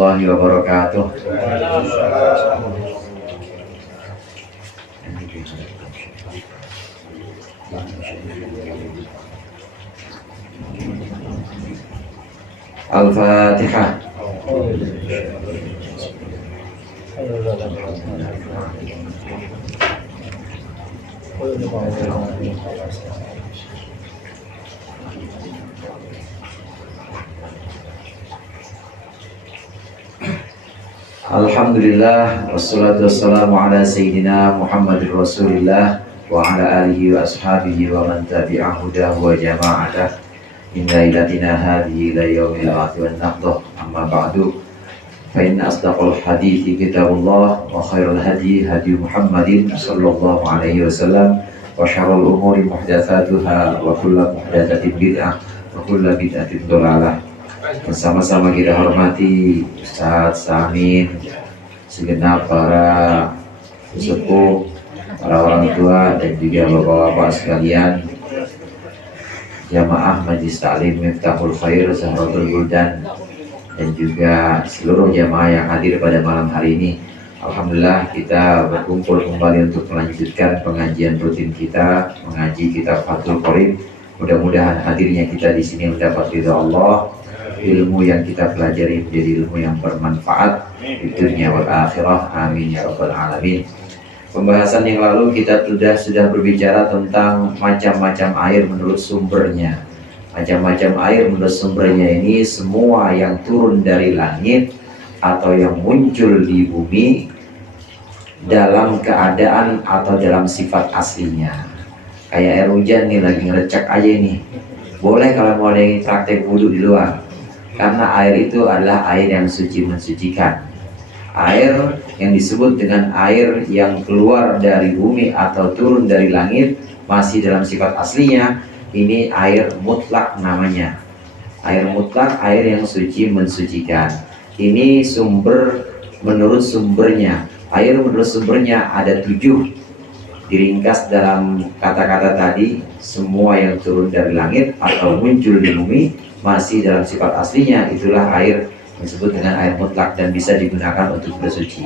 warahmatullahi wabarakatuh. Al-Fatihah. Alhamdulillah, wassalatu wassalamu ala sayyidina Muhammadir Rasulillah wa ala alihi wa ashabihi wa man tabi'ahu hudahu wa jama'atah min lailatina hadhihi ila yaumil ba'thi wan naqdah. Amma ba'du, fa inna asdaqal hadithi kitabullah wa khairul hadi hadi Muhammadin sallallahu alaihi wasallam wa syarrul umuri muhdatsatuha wa kullu muhdatsatin bid'ah wa kullu bid'atin dhalalah. Bersama-sama kita hormati Ustaz Samin, segenap para sesepuh, para orang tua dan juga bapak-bapak sekalian, jamaah Majlis Ta'lim Miftahul Khair Zahratul Buldan, dan juga seluruh jamaah yang hadir pada malam hari ini. Alhamdulillah kita berkumpul kembali untuk melanjutkan pengajian rutin kita, mengaji kitab Fathul Qorib. Mudah-mudahan hadirnya kita di sini mendapat ridha Allah. Ilmu yang kita pelajari menjadi ilmu yang bermanfaat di dunia wal akhirah. Amin ya rabbal alamin. Pembahasan yang lalu kita sudah berbicara tentang macam-macam air menurut sumbernya. Macam-macam air menurut sumbernya ini semua yang turun dari langit atau yang muncul di bumi dalam keadaan atau dalam sifat aslinya. Kayak air hujan nih, lagi ngerecek aja nih. Boleh kalau mau ada yang praktek wudhu di luar. Karena air itu adalah air yang suci mensucikan. Air yang disebut dengan air yang keluar dari bumi atau turun dari langit masih dalam sifat aslinya, ini air mutlak namanya. Air mutlak, air yang suci mensucikan. Ini sumber menurut sumbernya. Air menurut sumbernya ada 7. Diringkas dalam kata-kata tadi, semua yang turun dari langit atau muncul di bumi masih dalam sifat aslinya, itulah air yang disebut dengan air mutlak dan bisa digunakan untuk bersuci.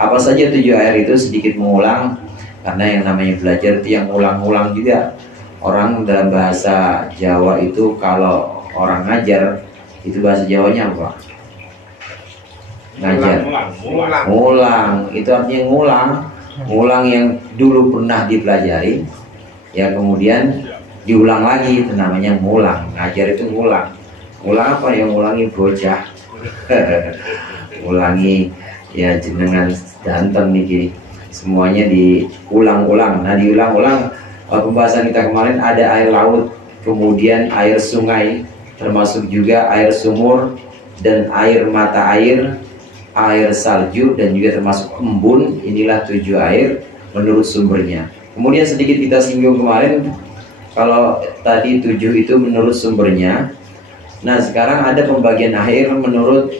Apa saja 7 air itu sedikit mengulang, karena yang namanya belajar itu yang ulang-ulang juga. Orang dalam bahasa Jawa itu kalau orang ngajar, itu bahasa Jawanya apa? Ngajar. Ngulang. Itu artinya ngulang. Ngulang yang dulu pernah dipelajari, ya kemudian diulang lagi, itu namanya ngulang. Ngajar itu ngulang. Ngulang apa? Yang ngulangi bocah. Ngulangi ya jenengan danten niki. Semuanya diulang-ulang. Nah, diulang-ulang pembahasan kita kemarin ada air laut, kemudian air sungai, termasuk juga air sumur dan air mata air, air salju dan juga termasuk embun. Inilah 7 air menurut sumbernya. Kemudian sedikit kita singgung kemarin, kalau tadi 7 itu menurut sumbernya. Nah, sekarang ada pembagian air menurut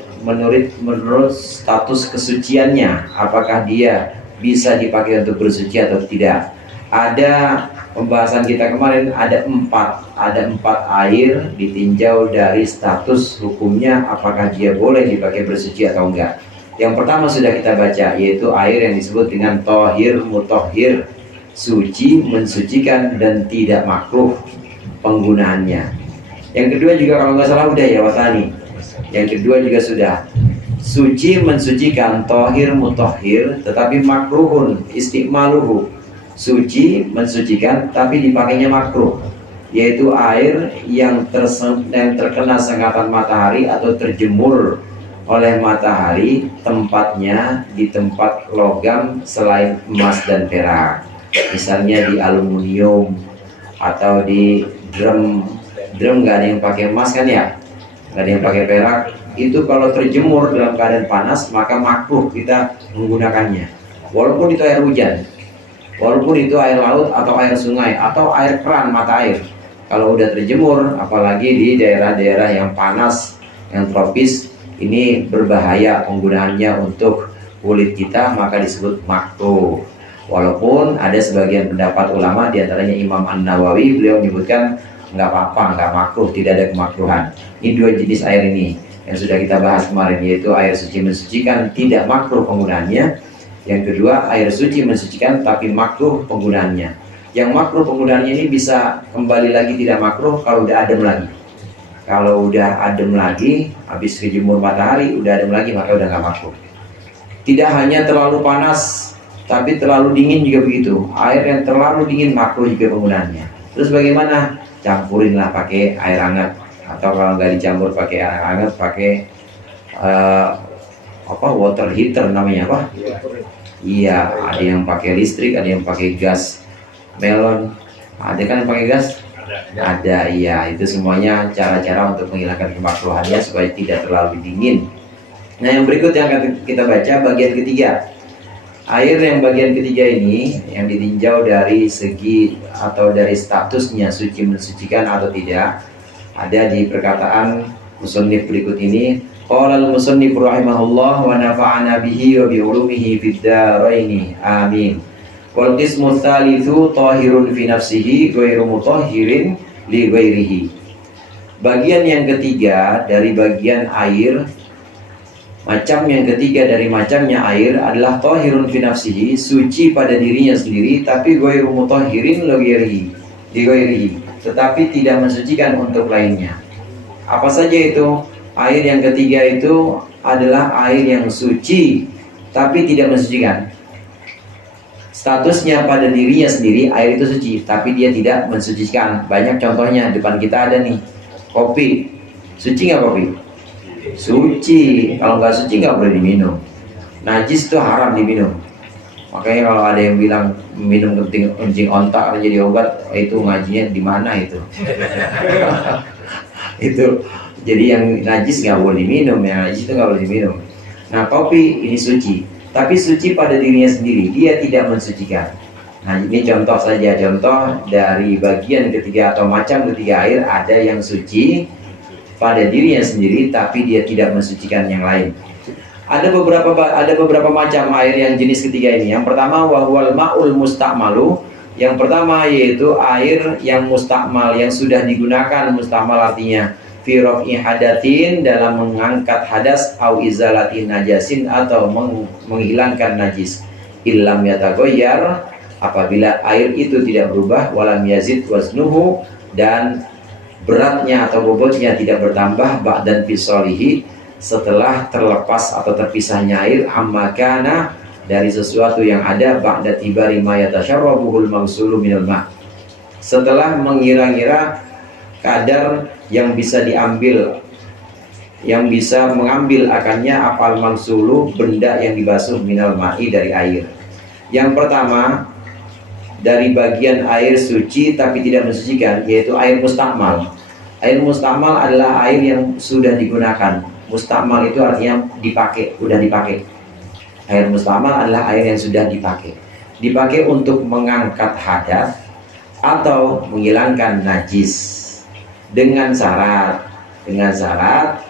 status kesuciannya. Apakah dia bisa dipakai untuk bersuci atau tidak? Ada pembahasan kita kemarin ada 4 air ditinjau dari status hukumnya, apakah dia boleh dipakai bersuci atau enggak. Yang pertama sudah kita baca, yaitu air yang disebut dengan tohir mutahhir, suci mensucikan dan tidak makruh penggunaannya. Yang kedua juga kalau nggak salah udah ya watani. Yang kedua juga sudah suci mensucikan, tohir mutahhir, tetapi makruhun istimaluhu, suci mensucikan tapi dipakainya makruh, yaitu air yang terkena sengatan matahari atau terjemur oleh matahari, tempatnya di tempat logam selain emas dan perak, misalnya di aluminium atau di drum nggak ada yang pakai emas kan ya, nggak ada yang pakai perak. Itu kalau terjemur dalam keadaan panas maka makruh kita menggunakannya, walaupun itu air hujan, walaupun itu air laut atau air sungai atau air keran mata air. Kalau udah terjemur, apalagi di daerah-daerah yang panas, yang tropis, ini berbahaya penggunaannya untuk kulit kita, maka disebut makruh. Walaupun ada sebagian pendapat ulama, diantaranya Imam An-Nawawi, beliau menyebutkan nggak apa-apa, nggak makruh, tidak ada kemakruhan. Ini 2 jenis air ini. yang sudah kita bahas kemarin, yaitu air suci mensucikan tidak makruh penggunaannya. Yang kedua, air suci mensucikan tapi makruh penggunaannya. Yang makruh penggunaannya ini bisa kembali lagi tidak makruh kalau udah adem lagi. Kalau udah adem lagi, habis kejemur matahari, udah adem lagi, maka udah nggak makruh. Tidak hanya terlalu panas, tapi terlalu dingin juga begitu. Air yang terlalu dingin makruh juga penggunaannya. Terus bagaimana? Campurinlah pakai air hangat, atau kalau nggak dicampur pakai air hangat, pakai water heater namanya apa? Iya, ada yang pakai listrik, ada yang pakai gas melon. Ada kan yang pakai gas? Ada, iya. Itu semuanya cara-cara untuk menghilangkan kemakruhannya supaya tidak terlalu dingin. Nah, yang berikut yang akan kita baca bagian ketiga. Air yang bagian ketiga ini yang ditinjau dari segi atau dari statusnya suci mensucikan atau tidak, ada di perkataan musannif berikut ini. Qala al-musannif rahimahullah wa nafa'ana bihi wa bi ulumihi fid dharain. Amin. Wal qismu tsalitsu tahirun fi nafsihi ghairu mutahhirin li ghairihi. Bagian yang ketiga dari bagian air, macam yang ketiga dari macamnya air adalah tahirun fi nafsihi, suci pada dirinya sendiri, tapi ghairu mutahhirin li ghairihi, tetapi tidak mensucikan untuk lainnya. Apa saja itu? Air yang ketiga itu adalah air yang suci tapi tidak mensucikan. Statusnya pada dirinya sendiri air itu suci, tapi dia tidak mensucikan. Banyak contohnya, depan kita ada nih. Kopi, suci nggak kopi? Suci. Kalau nggak suci nggak boleh diminum. Najis itu haram diminum. Makanya kalau ada yang bilang minum kencing ontak akan jadi obat, itu ngajinya di mana itu? Itu jadi yang najis nggak boleh diminum, yang najis itu nggak boleh diminum. Nah, kopi ini suci, tapi suci pada dirinya sendiri, dia tidak mensucikan. Nah, ini contoh saja, contoh dari bagian ketiga atau macam ketiga air. Ada yang suci pada dirinya sendiri, tapi dia tidak mensucikan yang lain. Ada beberapa macam air yang jenis ketiga ini. Yang pertama, wahwal ma'ul mustakmalu. Yang pertama yaitu air yang mustakmal, yang sudah digunakan. Mustakmal artinya fi raf'i hadatin, dalam mengangkat hadas, au izalatin najasin, atau menghilangkan najis. Illam yataghayyar, apabila air itu tidak berubah, walam yazid waznuhu, dan beratnya atau bobotnya tidak bertambah, ba'dan fisalihi, setelah terlepas atau terpisahnya air, amma kana, dari sesuatu yang ada, ba'da tibari ma yatasharrabuhul maghsulu minal ma', setelah mengira-ngira kadar yang bisa diambil, yang bisa mengambil akannya apal mansulu, benda yang dibasuh, minal ma'i, dari air. Yang pertama dari bagian air suci tapi tidak mensucikan, yaitu air mustakmal. Air mustakmal adalah air yang sudah digunakan. Mustakmal itu artinya dipakai, udah dipakai. Air mustakmal adalah air yang sudah dipakai untuk mengangkat hadas atau menghilangkan najis. Dengan syarat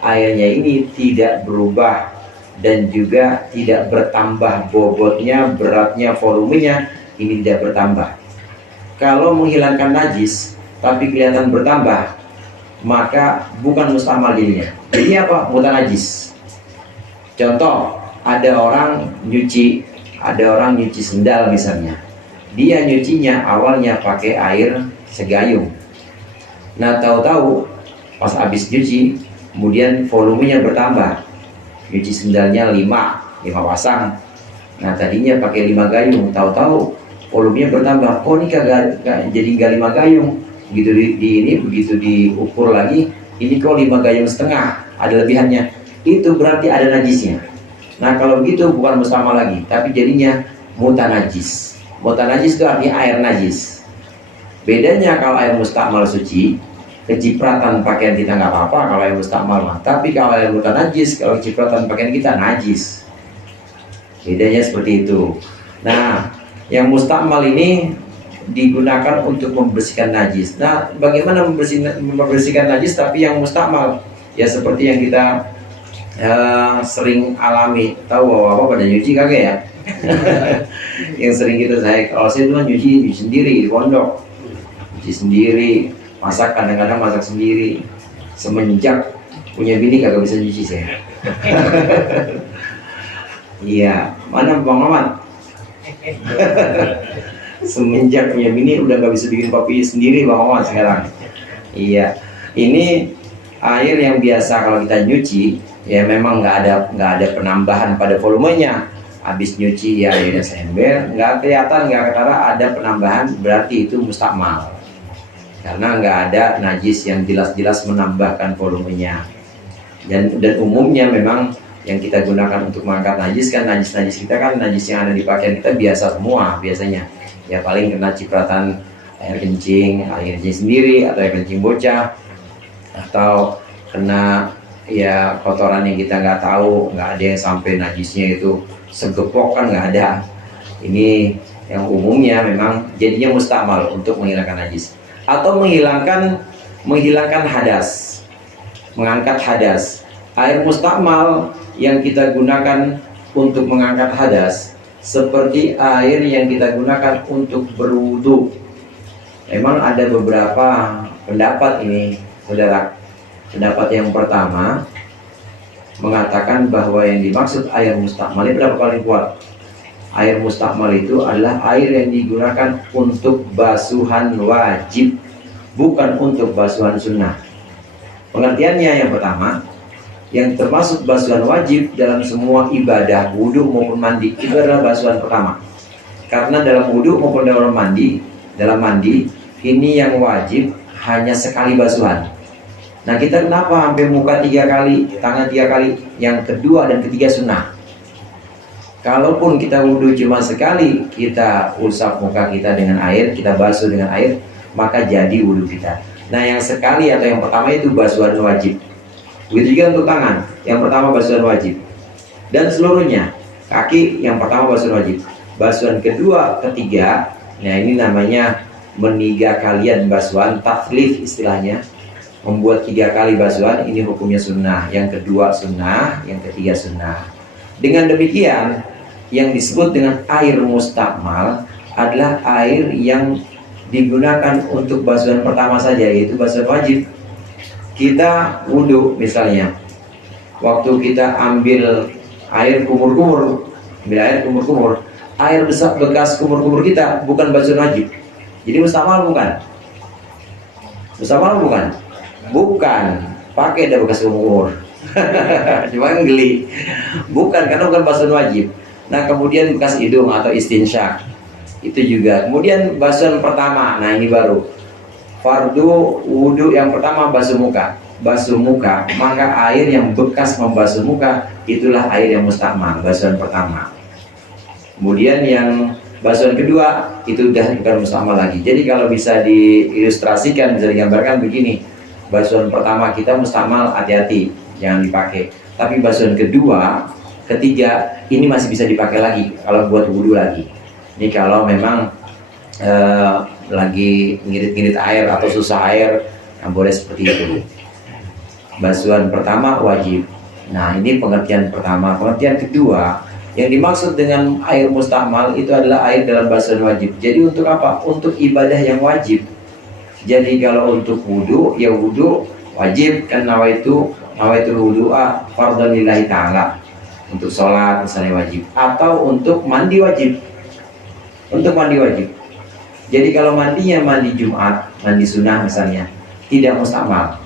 airnya ini tidak berubah dan juga tidak bertambah bobotnya, beratnya, volumenya, ini tidak bertambah. Kalau menghilangkan najis tapi kelihatan bertambah, maka bukan mustakmal dirinya. Jadi apa? Mutanajis. Contoh, ada orang nyuci sendal misalnya. Dia nyucinya awalnya pakai air segayung. Nah, tahu-tahu pas habis nyuci, kemudian volumenya bertambah. Nyuci sendalnya 5 pasang. Nah, tadinya pakai 5 gayung, tahu-tahu volumenya bertambah. Oh, ini kagak jadi nggak 5 gayung. Begitu diukur lagi, ini kok 5 gayung setengah, ada lebihannya. Itu berarti ada najisnya. Nah, kalau begitu bukan mustakmal lagi, tapi jadinya mutanajis. Mutanajis itu artinya air najis. Bedanya kalau air mustakmal suci, kecipratan pakaian kita nggak apa-apa kalau air mustakmal mah. Tapi kalau air mutanajis, kalau kecipratan pakaian kita najis. Bedanya seperti itu. Nah, yang mustakmal ini digunakan untuk membersihkan najis. Nah, bagaimana membersihkan najis tapi yang mustakmal? Ya seperti yang kita sering alami. Tahu apa pada nyuci kagak ya? Yang sering kita kalau saya dulu nyuci sendiri di pondok. Cuci sendiri, masak kadang-kadang masak sendiri. Semenjak Punya bini kagak bisa nyuci saya. Iya, mana Bang Mamat? Semenjak punya bini udah nggak bisa bikin kopi sendiri Bang Mamat sekarang. Iya, ini air yang biasa kalau kita nyuci ya memang nggak ada penambahan pada volumenya. Habis nyuci ya airnya seember, nggak kelihatan, nggak ketara ada penambahan, berarti itu mustakmal. Karena nggak ada najis yang jelas-jelas menambahkan volumenya. Dan umumnya memang yang kita gunakan untuk mengangkat najis kan najis kita kan najis yang ada di pakaian kita biasa semua biasanya. Ya paling kena cipratan air kencing sendiri atau air kencing bocah, atau kena ya kotoran yang kita nggak tahu, nggak ada yang sampai najisnya itu segepok kan nggak ada. Ini yang umumnya memang jadinya mustakmal untuk menghilangkan najis atau menghilangkan hadas, mengangkat hadas. Air mustakmal yang kita gunakan untuk mengangkat hadas seperti air yang kita gunakan untuk berwudu. Memang ada beberapa pendapat ini, saudara. Pendapat yang pertama mengatakan bahwa yang dimaksud air mustakmal ini berapa paling kuat? Air mustakmal itu adalah air yang digunakan untuk basuhan wajib, bukan untuk basuhan sunnah. Pengertiannya yang pertama, yang termasuk basuhan wajib dalam semua ibadah, wudhu maupun mandi, itu adalah basuhan pertama. Karena dalam wudhu maupun dalam mandi, ini yang wajib hanya sekali basuhan. Nah kita kenapa sampai muka 3 kali, tangan 3 kali, yang kedua dan ketiga sunnah. Kalaupun kita wudhu cuma sekali, kita usap muka kita dengan air, kita basuh dengan air, maka jadi wudhu kita. Nah yang sekali atau yang pertama itu basuhan wajib. Begitu juga untuk tangan, yang pertama basuhan wajib. Dan seluruhnya, kaki yang pertama basuhan wajib. Basuhan kedua, ketiga, nah ini namanya meniga kalian basuhan, taklif istilahnya. Membuat 3 kali basuhan, ini hukumnya sunnah. Yang kedua sunnah, yang ketiga sunnah. Dengan demikian, yang disebut dengan air mustakmal adalah air yang digunakan untuk basuhan pertama saja, yaitu basuhan wajib. Kita wudhu misalnya, waktu kita ambil air kumur-kumur, air bekas kumur-kumur kita bukan basuhan wajib. Jadi mustakmal bukan? Mustakmal bukan? Bukan, pakai dah bekas kumur. Cuma geli. Bukan, karena bukan basuhan wajib. Nah kemudian bekas hidung atau istinsyak, itu juga. Kemudian basuhan pertama, nah ini baru fardu wudhu yang pertama basuh muka, maka air yang bekas membasuh muka itulah air yang mustakmal, basuhan pertama. Kemudian yang basuhan kedua itu udah bukan mustakmal lagi. Jadi kalau bisa diilustrasikan, bisa digambarkan begini, basuhan pertama kita mustakmal, hati-hati jangan dipakai. Tapi basuhan kedua, ketiga ini masih bisa dipakai lagi kalau buat wudhu lagi. Ini kalau memang lagi ngirit-ngirit air atau susah air, yang boleh seperti itu. Basuhan pertama wajib. Nah ini pengertian pertama. Pengertian kedua, yang dimaksud dengan air mustakmal itu adalah air dalam basuhan wajib. Jadi untuk apa? Untuk ibadah yang wajib. Jadi kalau untuk wudhu, ya wudhu wajib kan, nawaitu wudhu'a fardhan lillahi ta'ala. Untuk sholat misalnya wajib, atau untuk mandi wajib. Untuk mandi wajib. Jadi kalau mandinya mandi Jumat, mandi sunnah misalnya, tidak mustakmal.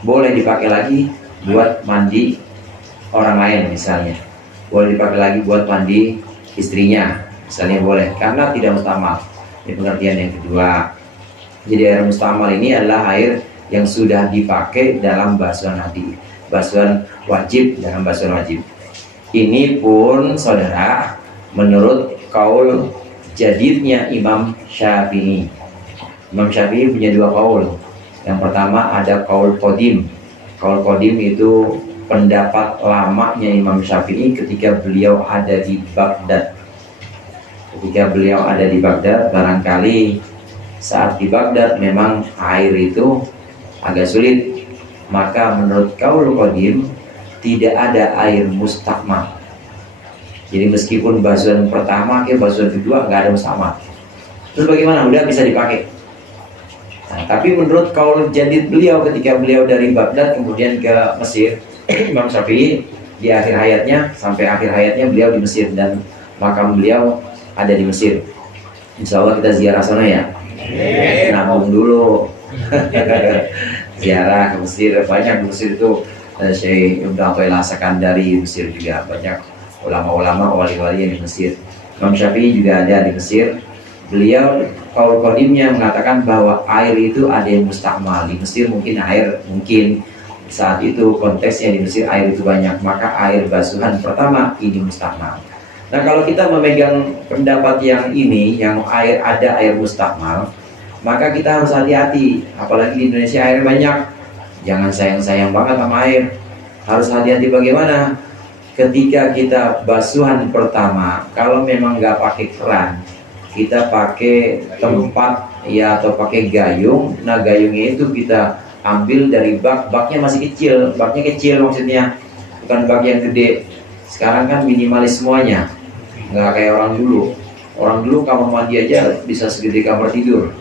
Boleh dipakai lagi buat mandi orang lain misalnya. Boleh dipakai lagi buat mandi istrinya misalnya, boleh, karena tidak mustakmal. Ini pengertian yang kedua. Jadi air mustakmal ini adalah air yang sudah dipakai dalam basuhan wajib, dalam basuhan wajib. Ini pun saudara menurut kaul jadidnya Imam Syafi'i. Imam Syafi'i punya 2 kaul. Yang pertama ada kaul qadim. Kaul qadim itu pendapat lamanya Imam Syafi'i ketika beliau ada di Baghdad. Ketika beliau ada di Baghdad, barangkali saat di Baghdad memang air itu agak sulit, maka menurut kaul qadim tidak ada air mustakmal. Jadi meskipun basuhan pertama ke basuhan kedua nggak ada mustakmal. Terus bagaimana? Udah bisa dipakai. Nah, Tapi menurut kaul jadid beliau ketika beliau dari Baghdad kemudian ke Mesir, Imam Syafi'i di akhir hayatnya, sampai akhir hayatnya beliau di Mesir dan makam beliau ada di Mesir. Insya Allah kita ziarah sana ya. Nabung dulu. Ziarah ke Mesir, banyak di Mesir itu. Syekh Ibnu Athaillah Sakandari di Mesir juga banyak ulama-ulama wali-wali yang di Mesir. Imam Syafi'i juga ada di Mesir. Beliau kaul qadimnya mengatakan bahwa air itu ada yang mustakmal. Di Mesir mungkin air, mungkin saat itu konteksnya di Mesir air itu banyak, maka air basuhan pertama ini mustakmal. Nah kalau kita memegang pendapat yang ini, yang ada air mustakmal, maka kita harus hati-hati. Apalagi di Indonesia air banyak, jangan sayang-sayang banget sama air. Harus hati-hati bagaimana? Ketika kita basuhan pertama, kalau memang nggak pakai keran, kita pakai tempat ya atau pakai gayung. Nah gayungnya itu kita ambil dari bak, baknya masih kecil, baknya kecil maksudnya, bukan bak yang gede. Sekarang kan minimalis semuanya, nggak kayak orang dulu. Orang dulu kamar mandi aja bisa segede kamar tidur,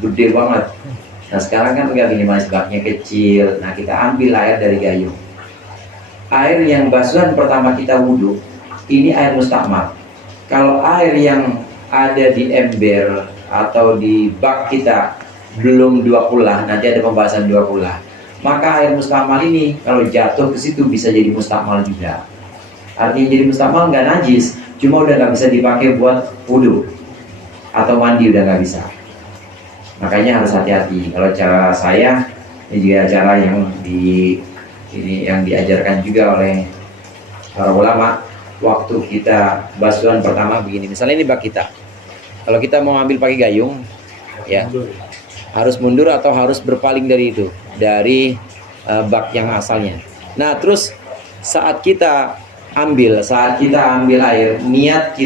gede banget. Nah sekarang kan nggak, minimalis, baknya kecil. Nah kita ambil air dari gayung. Air yang basuhan pertama kita wudhu, ini air mustakmal. Kalau air yang ada di ember atau di bak kita belum dua kulah, nanti ada pembahasan dua kulah, maka air mustakmal ini kalau jatuh ke situ bisa jadi mustakmal juga. Artinya jadi mustakmal nggak najis, cuma udah nggak bisa dipakai buat wudhu atau mandi, udah nggak bisa. Makanya harus hati-hati. Kalau cara saya, ini juga cara yang diajarkan juga oleh para ulama. Waktu kita basuhan pertama begini, misalnya ini bak kita, kalau kita mau ambil pakai gayung, ya harus mundur atau harus berpaling dari itu, dari bak yang asalnya. Nah terus saat kita ambil air, niat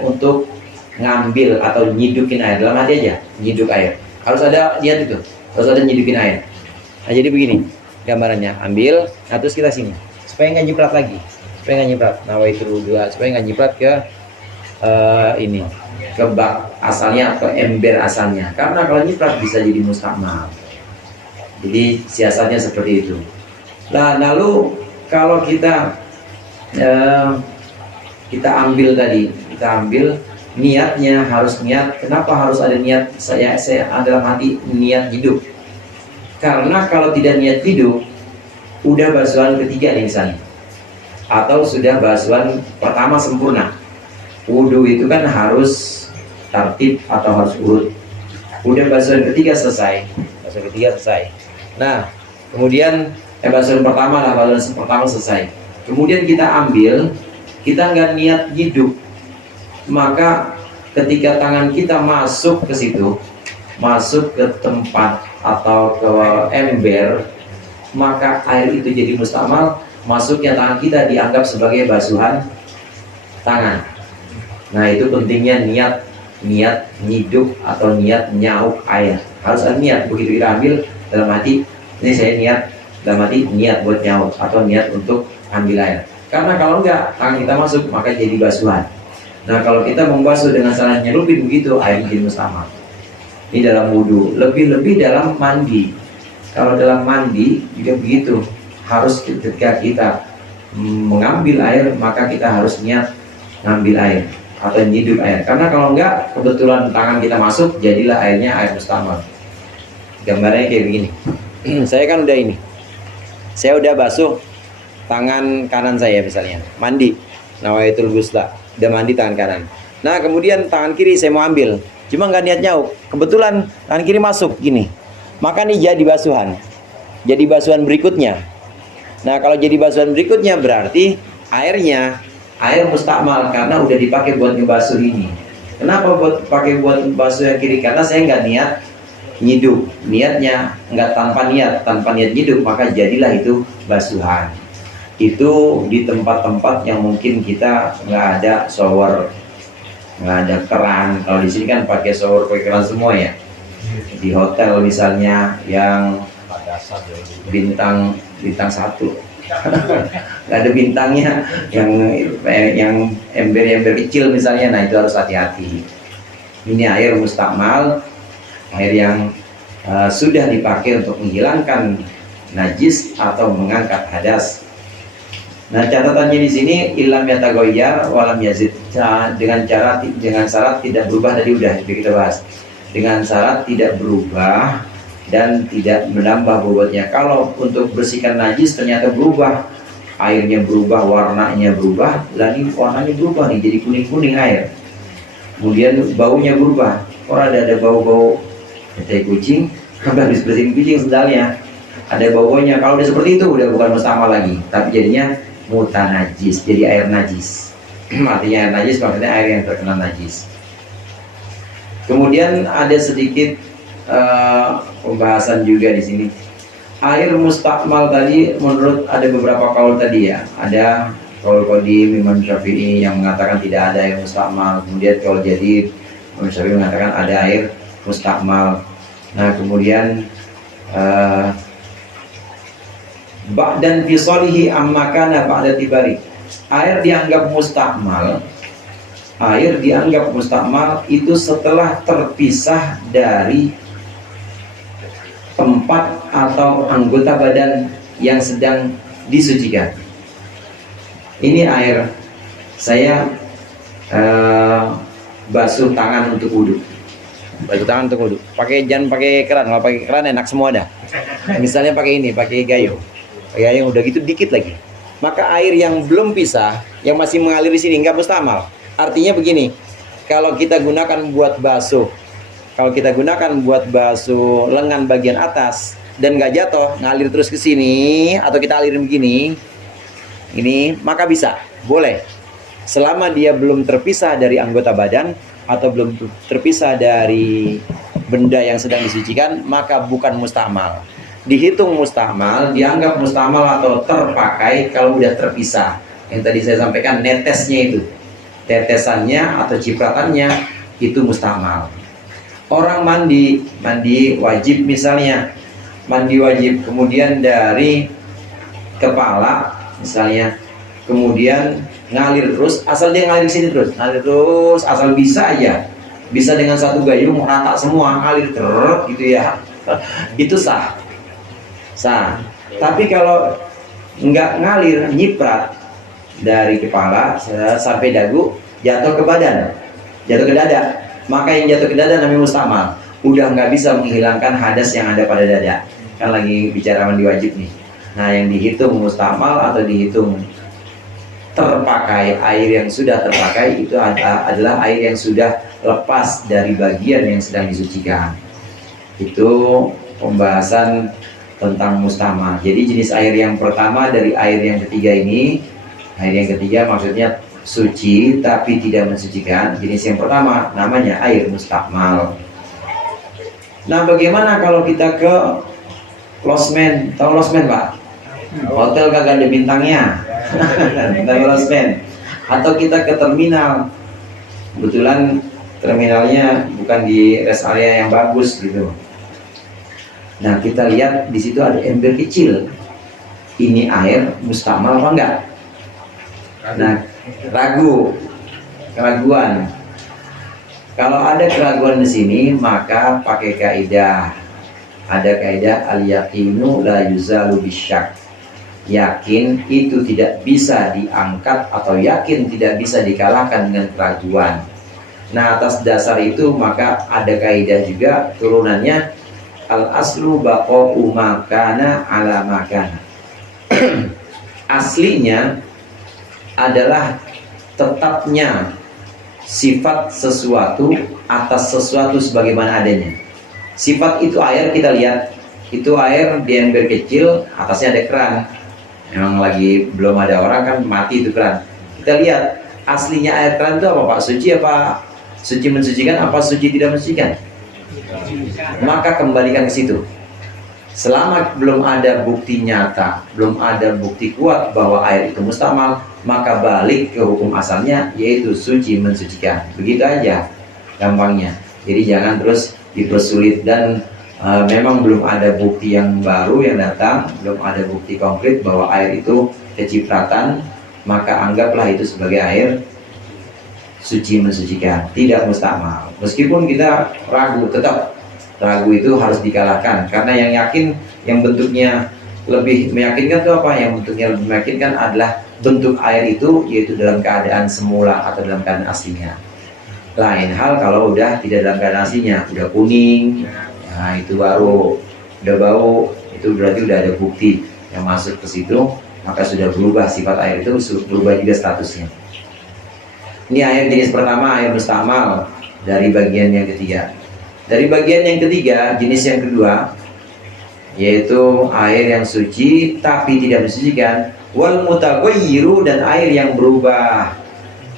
untuk ngambil atau nyidukin air dalam hati aja, nyiduk air. Harus ada niat itu, harus ada nyidukin air. Nah jadi begini gambarannya, ambil, nah terus kita sini, supaya nggak nyiprat lagi, supaya nggak nyiprat ke ini, ke bak asalnya, ke ember asalnya. Karena kalau nyiprat bisa jadi mustakmal. Jadi siasatnya seperti itu. Nah lalu kalau kita ambil tadi, niatnya harus niat. Kenapa harus ada niat? Saya dalam hati niat hidup. Karena kalau tidak niat hidup, udah basuhan ketiga nih misalnya, atau sudah basuhan pertama sempurna. Wudhu itu kan harus tertib atau harus urut. Udah basuhan ketiga selesai, Nah kemudian basuhan pertama selesai. Kemudian kita ambil, kita nggak niat hidup, maka ketika tangan kita masuk ke situ, masuk ke tempat atau ke ember, maka air itu jadi mustakmal. Masuknya tangan kita dianggap sebagai basuhan tangan. Nah itu pentingnya niat nyiduk atau niat nyauk air. Harus ada niat. Begitu kita ambil dalam hati, ini saya niat buat nyauk atau niat untuk ambil air. Karena kalau enggak, tangan kita masuk maka jadi basuhan. Nah kalau kita membasuh dengan salah nyelupin begitu, air menjadi mustakmal. Ini dalam wudhu, lebih-lebih dalam mandi. Kalau dalam mandi juga begitu, harus ketika kita mengambil air, maka kita harus niat ngambil air atau nyidup air. Karena kalau enggak, kebetulan tangan kita masuk, jadilah airnya air mustakmal. Gambarnya kayak begini. Saya kan udah basuh tangan kanan saya misalnya, mandi, nawaitul ghusla, udah mandi tangan kanan. Nah kemudian tangan kiri saya mau ambil, cuma nggak niat nyauk, kebetulan tangan kiri masuk gini, maka nih jadi basuhan berikutnya. Nah kalau jadi basuhan berikutnya berarti air mustakmal karena udah dipakai buat ngebasuh ini. Kenapa pakai buat basuh yang kiri? Karena saya nggak niat nyiduk, niatnya nggak tanpa niat nyiduk, maka jadilah itu basuhan. Itu di tempat-tempat yang mungkin kita nggak ada shower, nggak ada keran. Kalau di sini kan pakai shower, pakai keran semua ya. Di hotel misalnya yang bintang 1 nggak ada bintangnya, yang ember kecil misalnya. Nah itu harus hati-hati. Ini air mustakmal, air yang sudah dipakai untuk menghilangkan najis atau mengangkat hadas. Nah, catatannya di sini ilam yataghayyar walam yazid, dengan syarat tidak berubah. Tadi udah kita bahas, dengan syarat tidak berubah dan tidak menambah bobotnya. Kalau untuk bersihkan najis ternyata berubah, airnya berubah, warnanya berubah, dan ini warnanya berubah nih jadi kuning-kuning air, kemudian baunya berubah, orang ada bau-bau tai kucing, habis bersihin kucing sendalnya ada bau-baunya. Kalau udah seperti itu udah bukan mustamal lagi, tapi jadinya mutanajis, jadi air najis. Artinya air najis maksudnya air yang terkena najis. Kemudian ada sedikit pembahasan juga di sini. Air mustakmal tadi menurut ada beberapa kaul tadi ya. Ada kaul qadim Imam Syafi'i yang mengatakan tidak ada air mustakmal. Kemudian kaul jadid Imam Syafi'i mengatakan ada air mustakmal. Nah, kemudian ba'dan fisalihi amma kana ba'da tibari. Air dianggap mustakmal itu setelah terpisah dari tempat atau anggota badan yang sedang disucikan. Ini air saya basuh tangan untuk wudhu. Jangan pakai keran. Kalau pakai keran enak semua dah. Misalnya pakai gayo. Yang udah gitu dikit lagi, maka air yang belum pisah yang masih mengalir di sini nggak mustamal. Artinya begini, kalau kita gunakan buat basuh lengan bagian atas dan nggak jatuh, ngalir terus ke sini atau kita alirin begini ini, maka bisa, boleh, selama dia belum terpisah dari anggota badan atau belum terpisah dari benda yang sedang disucikan, maka bukan mustamal. Dihitung mustamal, dianggap mustamal atau terpakai kalau udah terpisah. Yang tadi saya sampaikan, netesnya itu, tetesannya atau cipratannya itu mustamal. Orang mandi wajib misalnya, mandi wajib, kemudian dari kepala misalnya, kemudian ngalir terus, asal dia ngalir sini terus, asal bisa aja, bisa dengan satu gayung rata semua, ngalir terus gitu ya, itu sah. Tapi kalau nggak ngalir, nyiprat dari kepala sampai dagu, jatuh ke badan, jatuh ke dada, maka yang jatuh ke dada namanya mustamal. Udah nggak bisa menghilangkan hadas yang ada pada dada. Kan lagi bicara mandi wajib nih. Nah, yang dihitung mustamal atau dihitung terpakai, air yang sudah terpakai itu adalah air yang sudah lepas dari bagian yang sedang disucikan. Itu pembahasan tentang mustamal. Jadi jenis air yang pertama dari air yang ketiga ini, air yang ketiga maksudnya suci tapi tidak mensucikan. Jenis yang pertama namanya air mustakmal. Nah, bagaimana kalau kita ke losmen? Tahu losmen, Pak? Hotel kagak ada bintangnya. Tahu losmen? Atau kita ke terminal, kebetulan terminalnya bukan di rest area yang bagus gitu. Nah, kita lihat di situ ada ember kecil. Ini air mustakmal apa enggak? Nah, keraguan. Kalau ada keraguan di sini, maka pakai kaidah. Ada kaidah al-yaqinu la yuzalu bisyak. Yakin itu tidak bisa diangkat atau yakin tidak bisa dikalahkan dengan keraguan. Nah, atas dasar itu maka ada kaidah juga turunannya, al-aslu baqa'u makana ala makana. Aslinya adalah tetapnya sifat sesuatu atas sesuatu sebagaimana adanya. Sifat itu air, kita lihat itu air di ember kecil, atasnya ada keran. Memang lagi belum ada orang kan mati itu keran. Kita lihat aslinya air keran itu apa, Pak? Suci apa? Suci mensucikan apa suci tidak mensucikan? Maka kembalikan ke situ. Selama belum ada bukti nyata, belum ada bukti kuat bahwa air itu mustakmal, maka balik ke hukum asalnya, yaitu suci mensucikan. Begitu aja gampangnya. Jadi jangan terus dipersulit. Dan memang belum ada bukti yang baru yang datang, belum ada bukti konkret bahwa air itu kecipratan, maka anggaplah itu sebagai air suci mensucikan, tidak mustakmal. Meskipun kita ragu, tetap ragu itu harus dikalahkan, karena yang yakin, yang bentuknya lebih meyakinkan itu apa? Yang bentuknya lebih meyakinkan adalah bentuk air itu, yaitu dalam keadaan semula atau dalam keadaan aslinya. Lain hal kalau udah tidak dalam keadaan aslinya, udah kuning, nah itu baru udah bau, itu berarti udah ada bukti yang masuk ke situ, maka sudah berubah sifat air itu, berubah juga statusnya. Ini air jenis pertama, air mustamal, dari bagian yang ketiga. Dari bagian yang ketiga, jenis yang kedua, yaitu air yang suci tapi tidak mensucikan, wal mutaghayyiru, dan air yang berubah.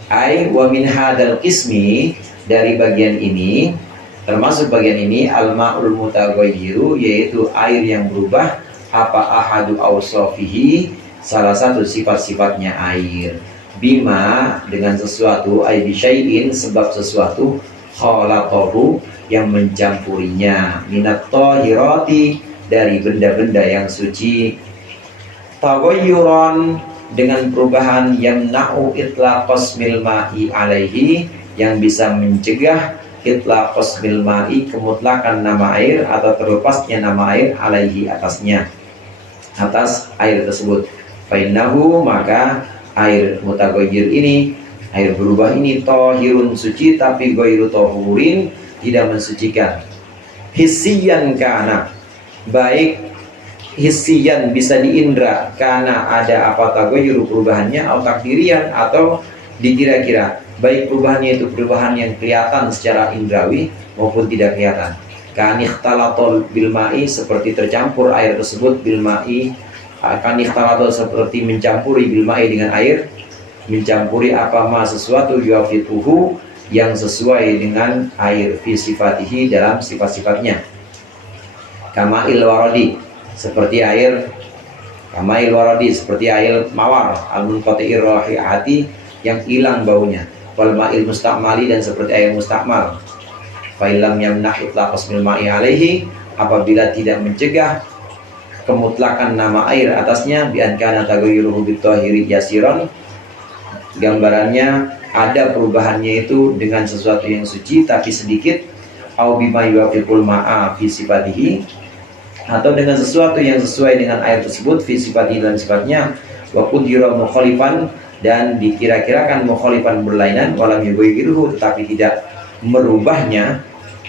Ai wa min hadzal qismi, dari bagian ini, termasuk bagian ini, al ma'ul mutaghayyiru, yaitu air yang berubah, apa ahadu awsafihi, salah satu sifat-sifatnya air, bima, dengan sesuatu, ai bisyai'in, sebab sesuatu, khalaqahu, yang mencampurinya, minat thahirati, dari benda-benda yang suci, taghayyuran, dengan perubahan, yang na'u itlaqas mil ma'i alaihi, yang bisa mencegah itlaqas mil ma'i, kemutlakan nama air atau terlepasnya nama air, alaihi, atasnya, atas air tersebut. Fainnahu, maka air mutaghayyir ini, air berubah ini, tahirun, suci, tapi ghairu tahurin, tidak mensucikan. Hissiyan kana, baik hissiyan, bisa diindra, karena ada apa taghayyur, perubahannya, atau takdirian, atau dikira-kira, baik perubahannya itu perubahan yang kelihatan secara indrawi maupun tidak kelihatan. Kanikhtalatol bil ma'i, seperti tercampur air tersebut, bil ma'i, kanikhtalatol, seperti mencampuri, bil ma'i, dengan air, mencampuri apa ma, sesuatu, yuafituhu, yang sesuai dengan air, fi sifatihi, dalam sifat-sifatnya. Kama'il waradi, seperti air, kama'il waradi, seperti air mawar, al-munqati'ir raihati, yang hilang baunya, wal ma'il mustakmali, dan seperti air mustakmal. Fa'ilam yamnah itlaqas mil ma'i alaihi, apabila tidak mencegah kemutlakan nama air atasnya, bi an kana taghayyuruhu bitahiri yasiran, gambarannya ada perubahannya itu dengan sesuatu yang suci tapi sedikit, au bima yuwafiqul ma'a fi sifatihi, atau dengan sesuatu yang sesuai dengan air tersebut, fi sifatihi, dalam sifatnya, wa qudira mukhalifan, dan dikira-kirakan mukhalifan, berlainan, walam yughayyiruhu, tetapi tidak merubahnya,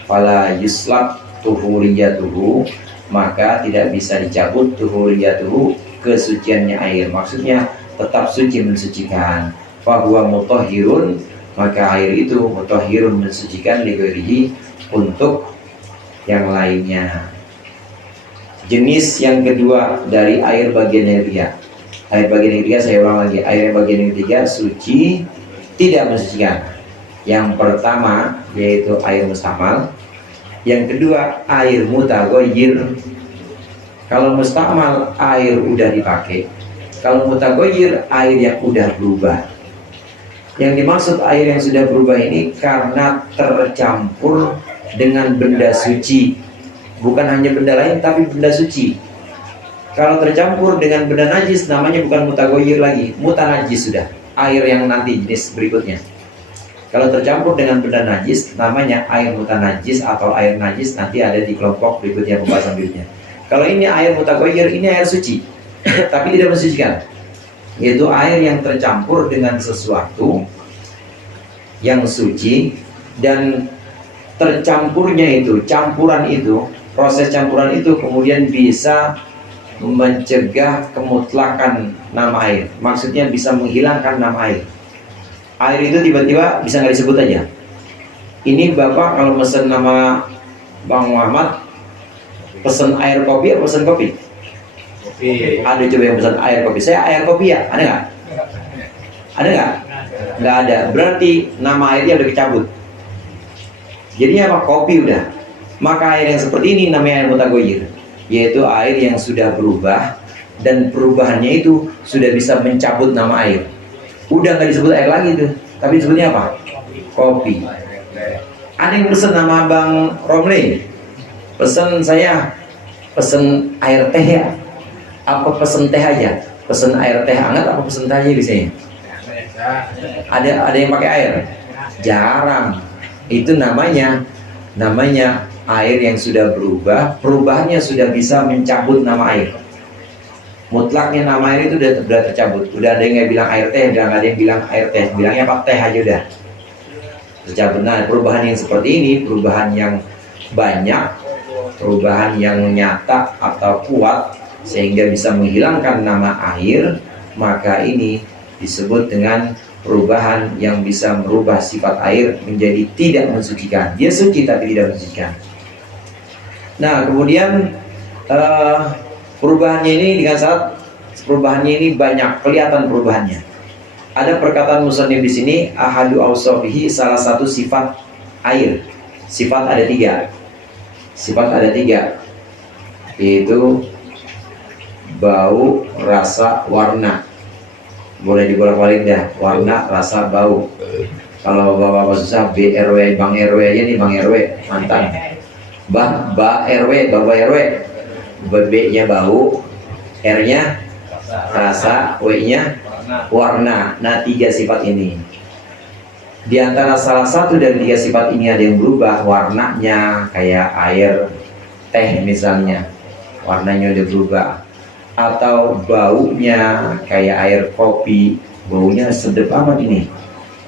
fala yuslab tuhuriyatuhu, maka tidak bisa dicabut tuhuriyatuhu, kesuciannya air, maksudnya tetap suci, mensucikan. Fahuwa mutahhirun, maka air itu mutahhirun, mensucikan, lighairihi, untuk yang lainnya. Jenis yang kedua dari air bagian yang ketiga. Air bagian yang ketiga, saya ulang lagi, air bagian yang ketiga suci, tidak mensucikan. Yang pertama yaitu air mustamal, yang kedua air mutaghayyir. Kalau mustamal air udah dipakai, kalau mutaghayyir air yang udah berubah. Yang dimaksud air yang sudah berubah ini karena tercampur dengan benda suci, bukan hanya benda lain tapi benda suci. Kalau tercampur dengan benda najis namanya bukan mutaghayyir lagi, mutanajis sudah, air yang nanti jenis berikutnya. Kalau tercampur dengan benda najis namanya air mutanajis atau air najis, nanti ada di kelompok berikutnya, pembahasan berikutnya. Kalau ini air mutaghayyir, ini air suci tapi tidak mensucikan, yaitu air yang tercampur dengan sesuatu yang suci, dan tercampurnya itu, campuran itu, proses campuran itu kemudian bisa mencegah kemutlakan nama air, maksudnya bisa menghilangkan nama air. Air itu tiba-tiba bisa nggak disebut aja. Ini Bapak kalau pesen nama Bang Muhammad, pesen air kopi atau pesen kopi? Kopi. Ada coba yang pesan air kopi. Saya air kopi ya, ada nggak? Ada nggak? Nggak ada. Berarti nama airnya udah dicabut. Jadinya apa? Kopi udah. Maka air yang seperti ini namanya air mutaghayyir, yaitu air yang sudah berubah dan perubahannya itu sudah bisa mencabut nama air. Udah nggak disebut air lagi tuh, tapi disebutnya apa? Kopi. Ada yang pesen nama Bang Romli, pesen saya pesen air teh ya, apa pesen teh aja? Pesen air teh hangat apa pesen teh aja biasanya? Ada yang pakai air? Jarang. Itu namanya air yang sudah berubah, perubahannya sudah bisa mencabut nama air. Mutlaknya nama air itu udah tercabut. Udah ada yang nggak bilang air teh, udah nggak ada yang bilang air teh, bilangnya apa, teh aja udah tercabut. Nah, perubahan yang seperti ini, perubahan yang banyak, perubahan yang nyata atau kuat sehingga bisa menghilangkan nama air, maka ini disebut dengan perubahan yang bisa merubah sifat air menjadi tidak mensucikan. Dia suci tapi tidak mensucikan. Nah, kemudian perubahannya ini dengan saat perubahannya ini banyak, kelihatan perubahannya. Ada perkataan musannif di sini, ahadu awsafihi, salah satu sifat air. Sifat ada tiga. Sifat ada tiga, yaitu bau, rasa, warna. Boleh dibolak-balik dah, warna, rasa, bau. Kalau bapak susah, BRW, Bang RW aja nih, Bang RW, mantan. Ba RW, Bapak RW. B-nya bau, R-nya rasa, W-nya warna. Nah, tiga sifat ini. Di antara salah satu dari tiga sifat ini ada yang berubah warnanya, kayak air teh misalnya, warnanya udah berubah. Atau baunya kayak air kopi, baunya sedap amat ini,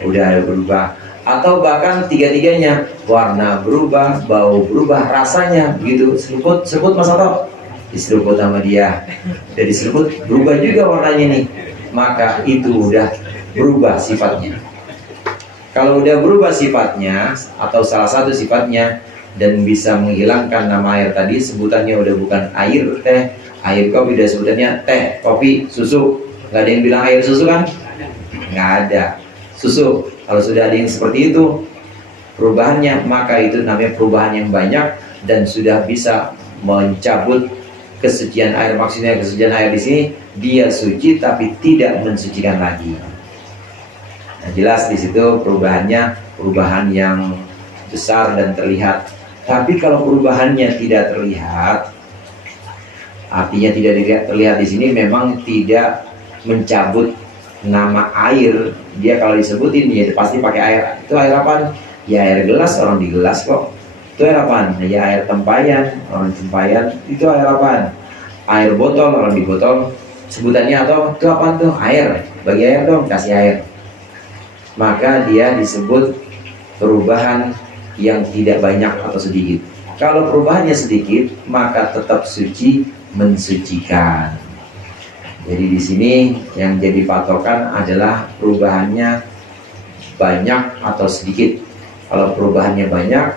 udah ada berubah. Atau bahkan tiga-tiganya, warna berubah, bau berubah, rasanya begitu. Seruput Mas Ato, diseruput sama dia, jadi seruput berubah juga warnanya nih, maka itu udah berubah sifatnya. Kalau udah berubah sifatnya atau salah satu sifatnya dan bisa menghilangkan nama air tadi, sebutannya udah bukan air teh, air kopi, udah sebutannya teh, kopi, susu. Nggak ada yang bilang air susu kan? Nggak ada. Susu. Kalau sudah ada yang seperti itu perubahannya, maka itu namanya perubahan yang banyak dan sudah bisa mencabut kesucian air. Maksudnya kesucian air di sini dia suci tapi tidak mensucikan lagi. Nah, jelas di situ perubahannya perubahan yang besar dan terlihat. Tapi kalau perubahannya tidak terlihat, artinya tidak terlihat di sini memang tidak mencabut nama air. Dia kalau disebutin ya pasti pakai air. Itu air apa? Ya air gelas, orang di gelas kok. Itu air apa? Ya air tempayan, orang tempayan. Itu air apa? Air botol, orang di botol. Sebutannya atau itu apa tuh? Air. Bagi air dong, kasih air. Maka dia disebut perubahan yang tidak banyak atau sedikit. Kalau perubahannya sedikit, maka tetap suci, mensucikan. Jadi di sini yang jadi patokan adalah perubahannya banyak atau sedikit. Kalau perubahannya banyak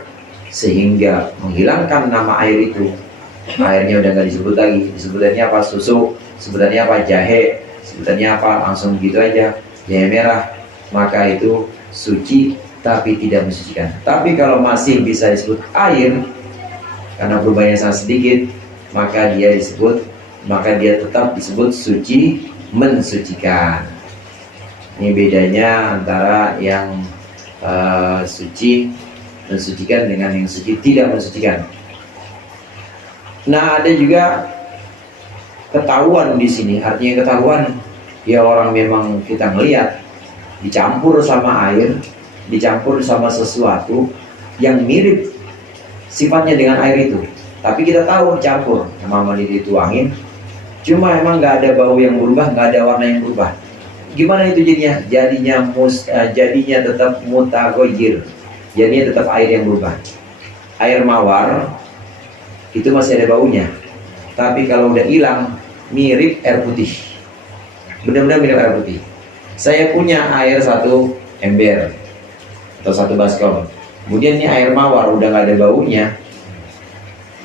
sehingga menghilangkan nama air itu, airnya udah nggak disebut lagi. Sebutannya apa? Susu. Sebutannya apa? Jahe. Sebutannya apa? Langsung gitu aja. Jahe merah. Maka itu suci tapi tidak mensucikan. Tapi kalau masih bisa disebut air karena perubahannya sangat sedikit, maka dia tetap disebut suci, mensucikan. Ini bedanya antara yang suci mensucikan dengan yang suci tidak mensucikan. Nah, ada juga ketahuan di sini. Artinya ketahuan ya, orang memang kita melihat dicampur sama air, dicampur sama sesuatu yang mirip sifatnya dengan air itu, tapi kita tahu campur sama mandi dituangin, cuma emang nggak ada bau yang berubah, nggak ada warna yang berubah. Gimana itu jadinya? Jadinya tetap mutagoyir, jadinya tetap air yang berubah. Air mawar itu masih ada baunya, tapi kalau udah hilang mirip air putih, benar-benar mirip air putih. Saya punya air satu ember atau satu baskom, kemudian ini air mawar udah nggak ada baunya,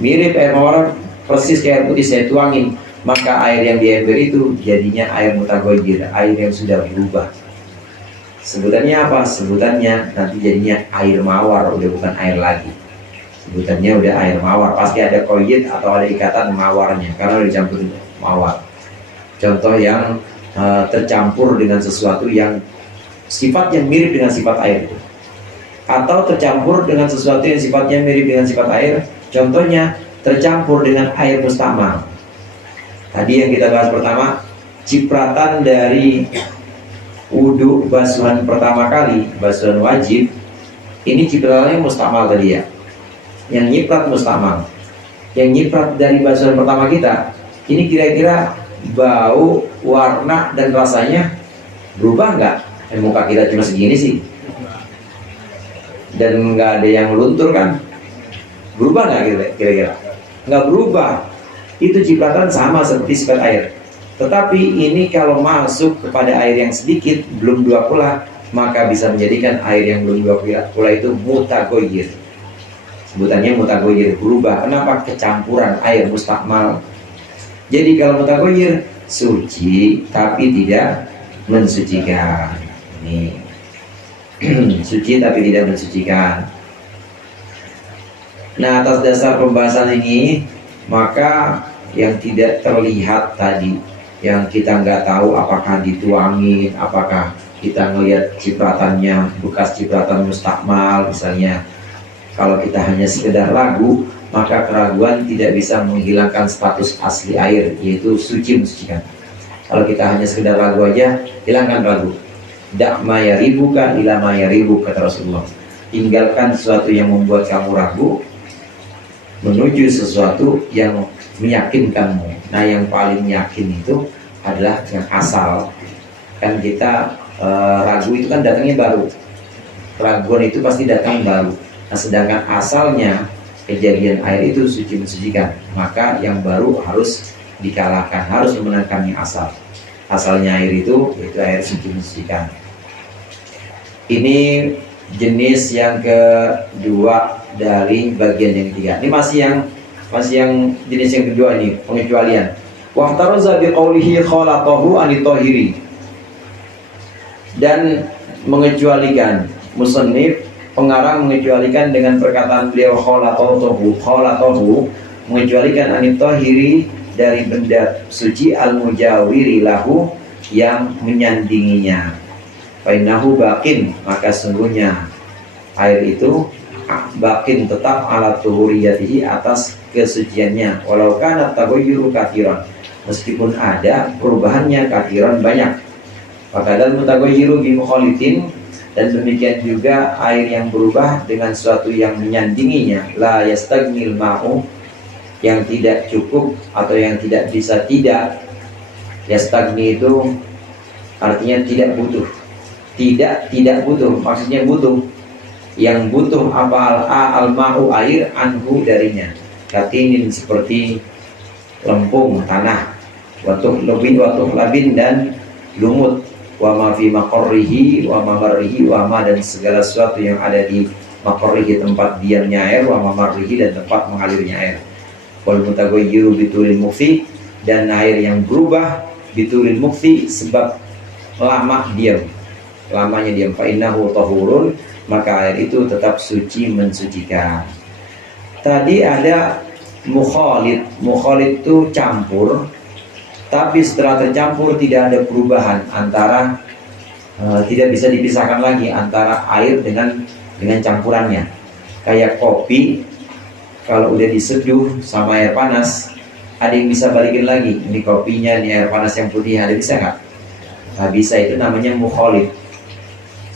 mirip air mawar persis kayak air putih, saya tuangin, maka air yang di ember itu jadinya air mutagoyir, air yang sudah berubah. Sebutannya apa? Sebutannya nanti jadinya air mawar, udah bukan air lagi. Sebutannya udah air mawar, pasti ada koyit atau ada ikatan mawarnya karena udah dicampur mawar. Contoh yang tercampur dengan sesuatu yang sifatnya mirip dengan sifat air itu, atau tercampur dengan sesuatu yang sifatnya mirip dengan sifat air. Contohnya tercampur dengan air mustamal. Tadi yang kita bahas pertama, cipratan dari wudhu basuhan pertama kali, basuhan wajib, ini cipratannya mustamal tadi ya. yang nyiprat mustakmal, yang nyiprat dari basuhan pertama kita, ini kira-kira bau, warna, dan rasanya berubah nggak? Muka kita cuma segini sih, dan nggak ada yang luntur kan? Berubah nggak kira-kira? Nggak berubah. Itu cipratan sama seperti sifat air. Tetapi ini kalau masuk kepada air yang sedikit, belum 2 kula, maka bisa menjadikan air yang belum 2 kula itu mutagoyir. Sebutannya mutagoyir, berubah. Kenapa? Kecampuran air mustakmal. Jadi kalau mutagoyir, suci tapi tidak mensucikan. Ini suci tapi tidak mensucikan. Nah, atas dasar pembahasan ini, maka yang tidak terlihat tadi, yang kita nggak tahu apakah dituangin, apakah kita ngelihat cipratannya, bekas cipratan mustakmal misalnya. Kalau kita hanya sekedar ragu, maka keraguan tidak bisa menghilangkan status asli air, yaitu suci mensucikan. Kalau kita hanya sekedar ragu aja, hilangkan ragu. Dak ma yaribuka ila ma yaribu, kata Rasulullah. Tinggalkan sesuatu yang membuat kamu ragu, menuju sesuatu yang meyakinkanmu. Nah, yang paling yakin itu adalah yang asal. Kan kita ragu itu kan datangnya baru. Keraguan itu pasti datang baru. Nah, sedangkan asalnya kejadian air itu suci mensucikan, maka yang baru harus dikalahkan, harus memenangkan yang asal. Asalnya air itu yaitu air suci mensucikan. Ini jenis yang kedua dari bagian yang ketiga. Ini masih yang jenis yang kedua ini, pengecualian. Wahtaraza biqaulihi khalaqahu anitohiri, dan mengecualikan musannif pengarang mengecualikan dengan perkataan beliau khalaqahu, mengecualikan anitohiri dari benda suci al-mujawiri lahu, yang menyandinginya. Fainahu bakin, maka sungguhnya air itu bakin tetap ala tuhuriyatihi, atas kesuciannya, walau kana taghayyuru kathiran, meskipun ada perubahannya kathiran banyak. Fakadal mutaghayyiru bi mukhalitin, dan demikian juga air yang berubah dengan sesuatu yang menyandinginya. La yastagnil ma'u, yang tidak cukup atau yang tidak bisa tidak. Yastagni itu artinya tidak butuh. Tidak butuh, maksudnya butuh. Yang butuh apa? Al-ma'u, air, anhu, darinya. Katinin, seperti lempung tanah, watuh labin, dan lumut, wa ma fi maqarrihi wa mamarrihi, wa ma, dan segala sesuatu yang ada di maqarrihi, tempat diamnya air, wa mamarrihi, dan tempat mengalirnya air. Wal mutaghayyiru bitulil mukfi, dan air yang berubah bitulil mukfi, sebab lama diam, lamanya diam. Fa innahu tahurun, maka air itu tetap suci mensucikan. Tadi ada mukhalid. Mukhalid itu campur, tapi setelah tercampur tidak ada perubahan antara tidak bisa dipisahkan lagi antara air dengan campurannya. Kayak kopi, kalau udah diseduh sama air panas, ada yang bisa balikin lagi. Ini kopinya, ini air panas yang putih, ada bisa nggak? Nggak bisa. Itu namanya mukhalid.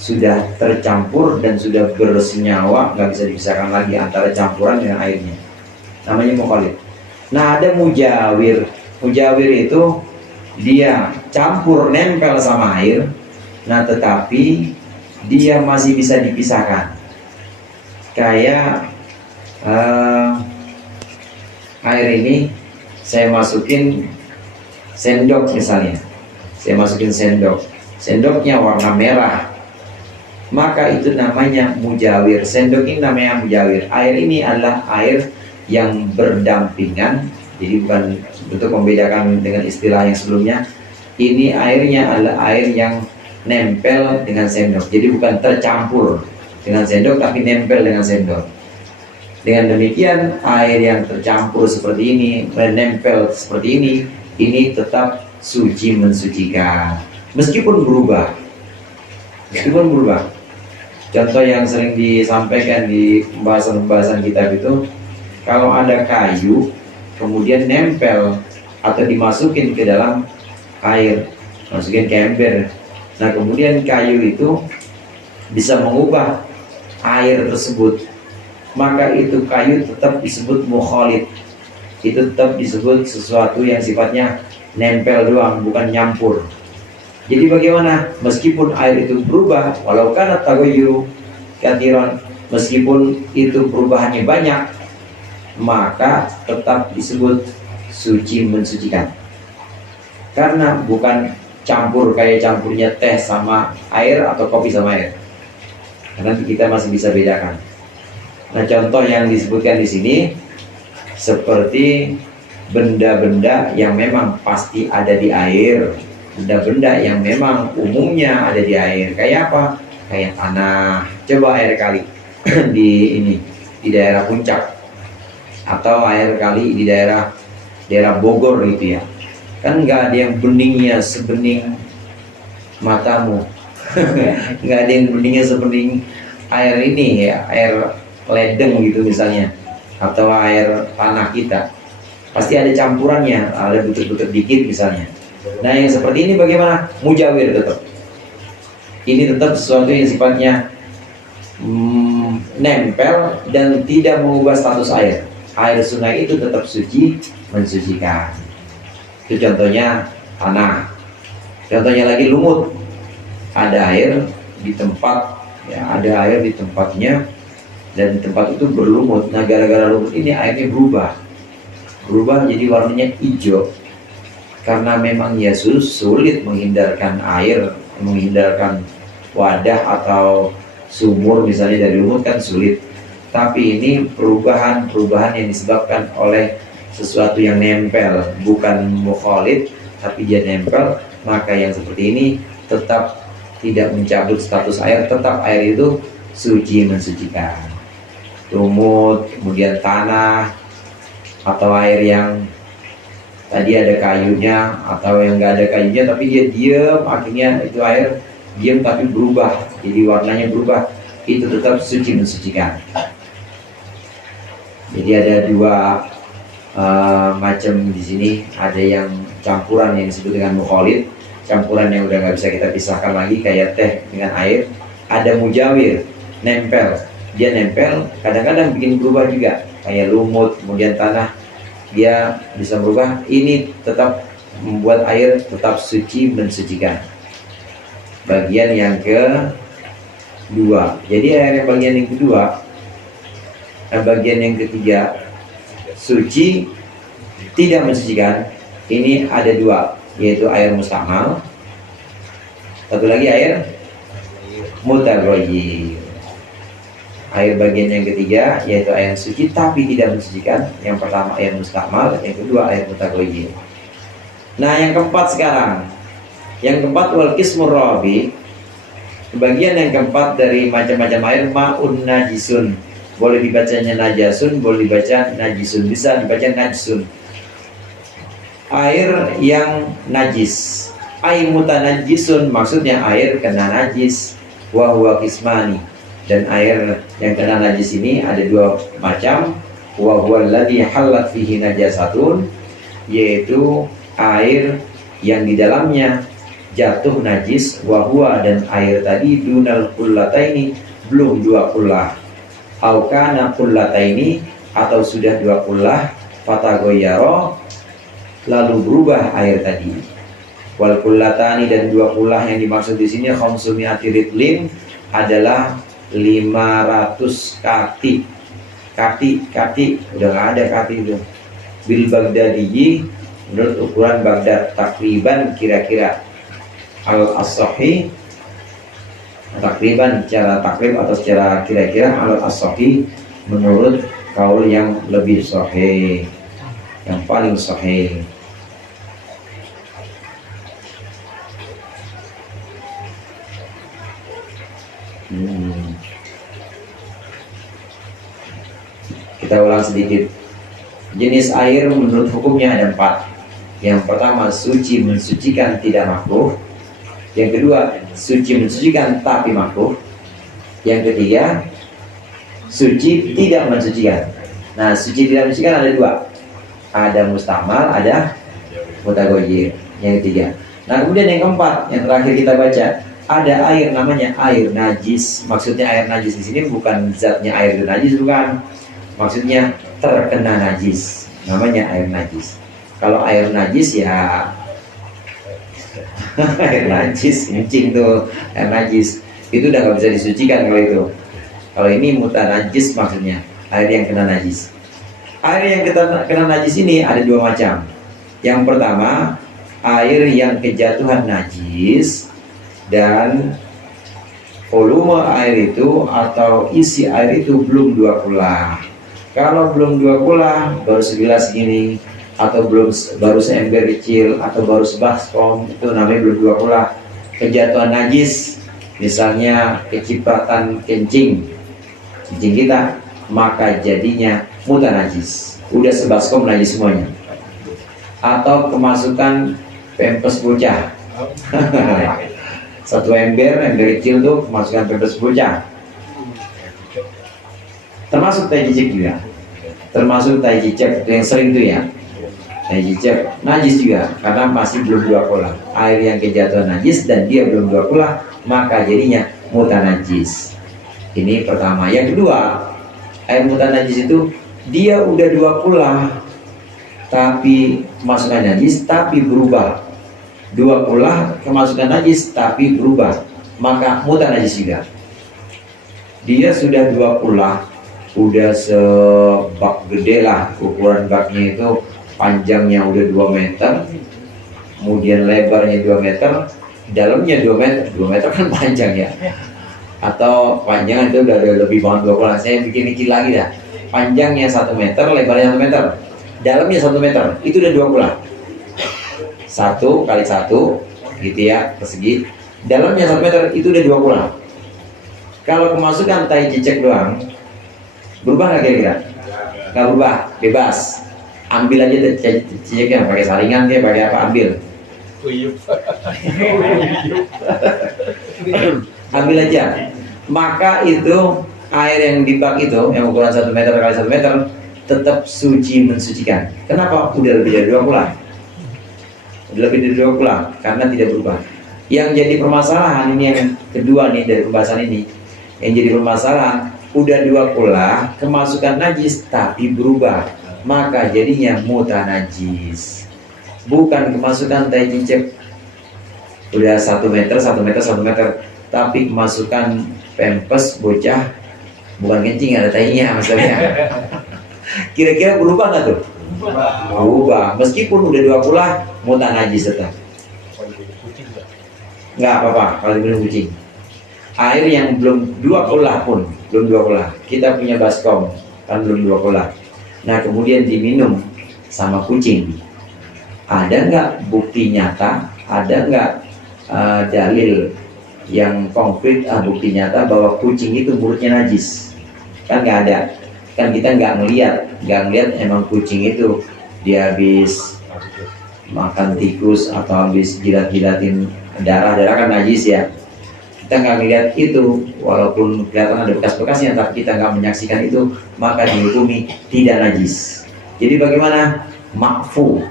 Sudah tercampur dan sudah bersenyawa, nggak bisa dipisahkan lagi antara campuran dengan airnya. Namanya mukhalid. Nah, ada mujawir. Mujawir itu dia campur, nempel sama air, nah tetapi dia masih bisa dipisahkan. Kayak air ini saya masukin sendok misalnya. Saya masukin sendok. Sendoknya warna merah, maka itu namanya mujawir. Sendok ini namanya mujawir. Air ini adalah air yang berdampingan. Jadi bukan, untuk membedakan dengan istilah yang sebelumnya, ini airnya adalah air yang nempel dengan sendok. Jadi bukan tercampur dengan sendok, tapi nempel dengan sendok. Dengan demikian air yang tercampur seperti ini, menempel seperti ini tetap suci mensucikan, meskipun berubah. Contoh yang sering disampaikan di pembahasan kitab itu, kalau ada kayu kemudian nempel atau dimasukin ke dalam air, masukin ke ember, nah kemudian kayu itu bisa mengubah air tersebut maka itu kayu tetap disebut mukhalid. Itu tetap disebut sesuatu yang sifatnya nempel doang, bukan nyampur. Jadi bagaimana? Meskipun air itu berubah, walau kana taghayyuru katsiran, meskipun itu perubahannya banyak, maka tetap disebut suci mensucikan. Karena bukan campur kayak campurnya teh sama air atau kopi sama air. Karena kita masih bisa bedakan. Nah, contoh yang disebutkan di sini seperti benda-benda yang memang pasti ada di air, benda-benda yang memang umumnya ada di air. Kayak apa? Kayak tanah. Coba air kali di daerah Puncak, atau air kali di daerah Bogor gitu ya. Kan nggak ada yang beningnya sebening matamu. Nggak ada yang beningnya sebening air ini ya, air ledeng gitu misalnya, atau air tanah kita. Pasti ada campurannya, ada butir-butir dikit misalnya. Nah, yang seperti ini bagaimana? Mujawir tetap. Ini tetap sesuatu yang sifatnya nempel dan tidak mengubah status air. Air sungai itu tetap suci mensucikan. Itu contohnya tanah. Contohnya lagi lumut. Ada air di tempat, ya, ada air di tempatnya, dan di tempat itu berlumut. Nah, gara-gara lumut ini airnya berubah jadi warnanya hijau. Karena memang Yesus sulit menghindarkan air, menghindarkan wadah atau sumur misalnya dari lumut kan sulit. Tapi ini perubahan yang disebabkan oleh sesuatu yang nempel, bukan mukhalid, tapi dia nempel. Maka yang seperti ini tetap tidak mencabut status air, tetap air itu suci mensucikan. Lumut, kemudian tanah, atau air yang tadi ada kayunya, atau yang nggak ada kayunya tapi dia diam, akhirnya itu air diam tapi berubah, jadi warnanya berubah, itu tetap suci mensucikan. Jadi ada dua macam di sini. Ada yang campuran yang disebut dengan mukhalid, campuran yang udah nggak bisa kita pisahkan lagi kayak teh dengan air. Ada mujawir, nempel. Dia nempel, kadang-kadang bikin berubah juga, kayak lumut, kemudian tanah, dia bisa berubah. Ini tetap membuat air tetap suci mensucikan. Bagian yang kedua. Jadi air yang bagian yang kedua. Nah, bagian yang ketiga, suci tidak mensucikan. Ini ada dua, yaitu air mustamal, satu lagi air mutaghayyir. Air bagian yang ketiga yaitu air suci tapi tidak mensucikan. Yang pertama air mustamal, yang kedua air mutaghayyir. Nah, yang keempat sekarang. Yang keempat wal qismur rabi. Bagian yang keempat dari macam-macam air ma'un najisun. Boleh dibacanya najasun, boleh dibaca najisun, bisa dibaca najsun. Air yang najis. Air mutanajisun maksudnya air kena najis. Wa huwa qismani. Dan air yang kena najis ini ada dua macam. Wa huwa alladhi halat fihi najasatun, yaitu air yang di dalamnya jatuh najis. Wa huwa, dan air tadi dunal qullataini, belum dua qullah. Au kana qullataini, atau sudah dua qullah. Fataghayyara, lalu berubah air tadi. Wal qullatani, dan dua qullah yang dimaksud di sini khamsumi'ati ritlin adalah 500 kati. Kati udah nggak ada kati itu. Bil Baghdadi, menurut ukuran Baghdad, takriban kira-kira. Al-as-sahih, takriban secara takrib atau secara kira-kira. Al-as-sahih menurut kaul yang lebih sahih, yang paling sahih. Kita ulang sedikit. Jenis air menurut hukumnya ada 4. Yang pertama, suci mensucikan tidak makruh. Yang kedua, suci mensucikan tapi makruh. Yang ketiga, suci tidak mensucikan. Nah, suci tidak mensucikan ada 2. Ada mustamal, ada mutaghayyir. Yang ketiga. Nah, kemudian yang keempat, yang terakhir kita baca, ada air namanya air najis. Maksudnya air najis di sini bukan zatnya air itu najis, bukan. Maksudnya terkena najis, namanya air najis. Kalau air najis ya air najis, kencing tuh air najis, itu udah nggak bisa disucikan kalau itu. Kalau ini mutanajis maksudnya air yang kena najis. Air yang kena najis ini ada dua macam. Yang pertama, air yang kejatuhan najis dan volume air itu atau isi air itu belum 2 kula. Kalau belum 2 kula, baru segelas gini, atau baru seember kecil, atau baru sebaskom, itu namanya belum 2 kula. Kejatuhan najis, misalnya kecipratan kencing kita, maka jadinya mutanajis. Udah sebaskom najis semuanya. Atau kemasukan pempes bocah. Satu ember kecil tuh kemasukan pempes bocah. Termasuk tai cicak juga. Termasuk tai cicak yang sering tuh ya. Tai cicak najis juga karena masih belum 2 kula. Air yang kejatuhan najis dan dia belum 2 kula, maka jadinya mutanajis. Ini pertama. Yang kedua, air mutanajis itu dia udah 2 kula tapi kemasukan najis tapi berubah. 2 kula kemasukan najis tapi berubah, maka mutanajis juga. Dia sudah 2 kula, udah sebak gede lah, ukuran baknya itu panjangnya udah 2 meter, kemudian lebarnya 2 meter, dalamnya 2 meter. 2 meter kan panjang ya, atau panjang itu udah lebih banget 2 kula. Saya bikin kecil lagi dah, panjangnya 1 meter, lebarnya 1 meter, dalamnya 1 meter, itu udah 2 kula. 1 kali 1 gitu ya, persegi, dalamnya 1 meter, itu udah 2 kula. Kalau kemasukan tai cicak doang, berubah nggak kira-kira? Nggak berubah, bebas. Ambil aja cicaknya, pakai saringan dia, pakai apa, ambil. Ambil aja. Maka itu air yang di bak itu, yang ukuran 1 meter kali 1 meter, tetap suci mensucikan. Kenapa? Udah lebih dari 2 kula. Udah lebih dari 2 kula, karena tidak berubah. Yang jadi permasalahan ini yang kedua nih dari pembahasan ini. Yang jadi permasalahan, udah 2 kula kemasukan najis tapi berubah, maka jadinya mutanajis. Bukan kemasukan tai cicak udah 1 meter, 1 meter, 1 meter, tapi kemasukan pempes bocah, bukan kencing, ada tainya maksudnya. Kira-kira berubah nggak tuh? Berubah. Meskipun udah 2 kula, mutanajis tetap. Nggak apa-apa kalau diminum kucing. Air yang belum 2 kula pun, belum 2 kula, kita punya baskom kan belum 2 kula. Nah kemudian diminum sama kucing, ada nggak bukti nyata, ada nggak dalil yang konkret, bukti nyata bahwa kucing itu mulutnya najis? Kan nggak ada. Kan kita nggak ngeliat emang kucing itu dia habis makan tikus atau habis jilat-jilatin darah kan najis ya. Kita nggak ngeliat itu, walaupun kelihatan ada bekas-bekasnya, tapi kita nggak menyaksikan itu, maka dihukumi tidak najis. Jadi bagaimana? Makfu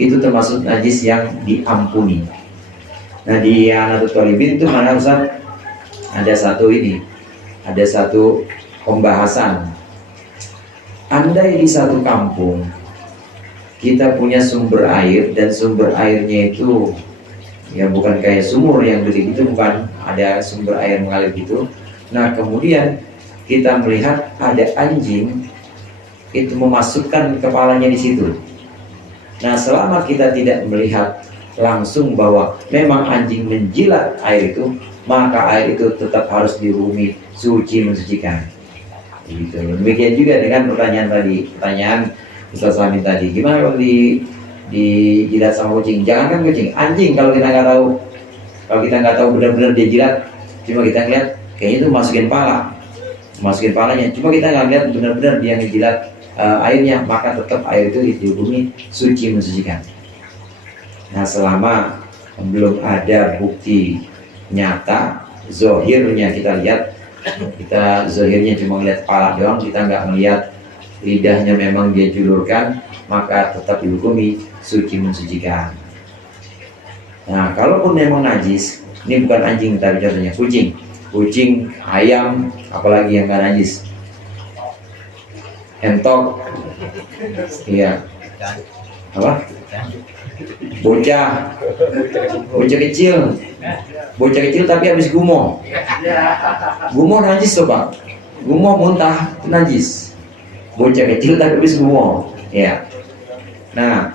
itu termasuk najis yang diampuni. Nah di Anatul Talibin itu mana Ustaz? Ada satu pembahasan. Andai di satu kampung kita punya sumber air, dan sumber airnya itu ya bukan kayak sumur yang gede gitu, bukan, ada sumber air mengalir gitu. Nah kemudian kita melihat ada anjing itu memasukkan kepalanya di situ. Nah selama kita tidak melihat langsung bahwa memang anjing menjilat air itu, maka air itu tetap harus dihukumi suci mensucikan. Gitu. Demikian juga dengan pertanyaan Ustaz Samin tadi, gimana kalau dijilat sama kucing? Jangankan kucing, anjing kalau kita nggak tahu benar-benar dia jilat, cuma kita ngeliat kayaknya itu masukin palanya, cuma kita nggak lihat benar-benar dia ngejilat airnya, maka tetap air itu dihukumi suci mensucikan. Nah selama belum ada bukti nyata, zohirnya kita lihat, kita zohirnya cuma ngeliat kepala doang, kita nggak ngeliat lidahnya memang dia julurkan, maka tetap dihukumi suci mensucikan. Nah kalaupun memang najis, Ini bukan anjing tapi contohnya kucing, ayam, apalagi yang nggak najis. Entok, iya, apa? Bocah kecil tapi habis gumoh najis tuh Pak, gumoh muntah najis. Bocah kecil tapi habis gumoh, ya. Nah,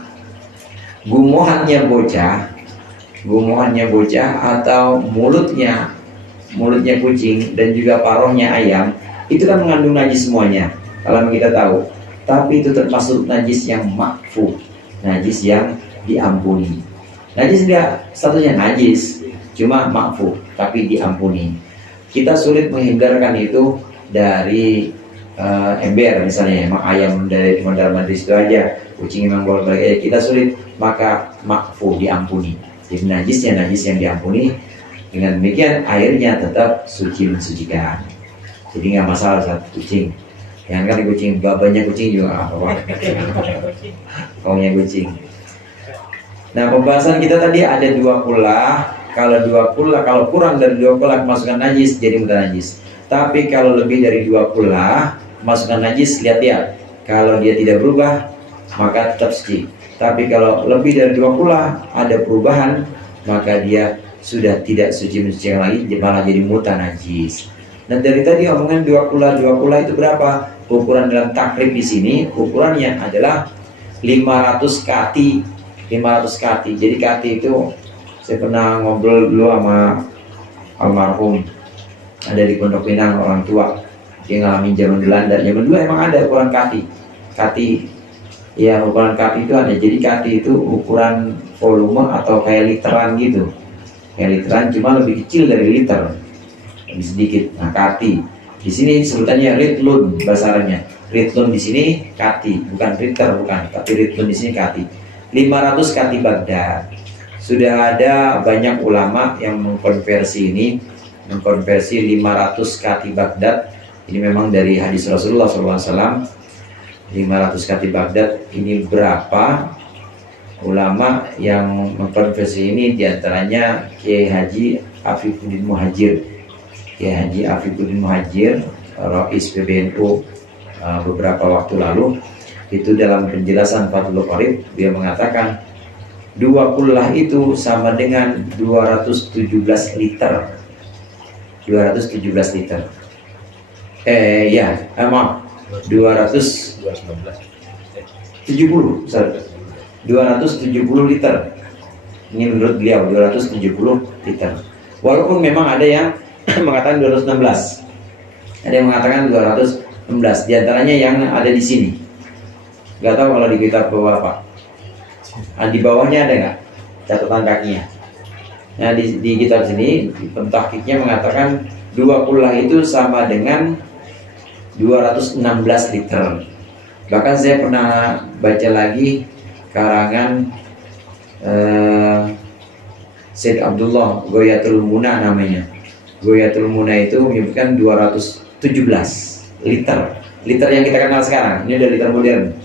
gumohannya bocah atau mulutnya kucing dan juga paruhnya ayam itu kan mengandung najis semuanya kalau kita tahu. Tapi itu termasuk najis yang makfu, najis yang diampuni. Najis dia statusnya najis, cuma makfu, tapi diampuni. Kita sulit menghindarkan itu dari ember misalnya, emang ayam dari mondar-mandir situ aja, kucing memang bolak-balik aja, kita sulit, maka makfu, diampuni. Jadi najis yang diampuni. Dengan demikian airnya tetap suci mensucikan. Jadi nggak masalah saat kucing. Yang kan kucing, babanya kucing juga apa-apa. Kaunya kucing. Nah, pembahasan kita tadi ada 2 kula. Kalau kurang dari 2 kula masukkan najis, jadi mudah najis. Tapi kalau lebih dari 2 kula masukkan najis, lihat-lihat. Kalau dia tidak berubah, maka tetap suci. Tapi kalau lebih dari 2 kula ada perubahan, maka dia sudah tidak suci mensucikan lagi, malah jadi muta najis. Dan dari tadi omongan 2 kula itu berapa? Ukuran dalam takrib di sini ukurannya adalah 500 kati. Jadi kati itu saya pernah ngobrol dulu sama almarhum, ada di Pondok Pinang, orang tua. Dia ngalamin zaman Belanda. Zaman dulu emang ada ukuran kati. Ya, ukuran kati itu ada. Jadi kati itu ukuran volume atau kayak literan gitu. Kayak literan cuma lebih kecil dari liter, lebih sedikit. Nah, kati di sini sebutannya ritlun, bahasa Arabnya. Ritlun di sini kati, bukan liter, bukan, tapi ritlun di sini kati. 500 kati Baghdad. Sudah ada banyak ulama yang mengkonversi 500 kati Baghdad. Ini memang dari hadis Rasulullah SAW. 500 kati Baghdad ini berapa? Ulama yang mengkonversi ini diantaranya Kiai Haji Afifuddin Muhajir, Rais PBNU beberapa waktu lalu. Itu dalam penjelasan Fathul Qorib, dia mengatakan 2 kullah itu sama dengan 217 liter. 217 liter. Maaf, 270 liter. Ini menurut beliau 270 liter. Walaupun memang ada yang mengatakan 216, ada yang mengatakan 216. Di antaranya yang ada di sini. Gak tahu kalau di kitab bawah apa. Di bawahnya ada nggak catatan kakinya? Nah, di kitab sini pentahkiknya mengatakan 2 kullah itu sama dengan 216 liter. Bahkan saya pernah baca lagi karangan Syekh Abdullah Ghoyatul Muna namanya. Ghoyatul Muna itu menyebutkan 217 liter. Liter yang kita kenal sekarang. Ini udah liter modern.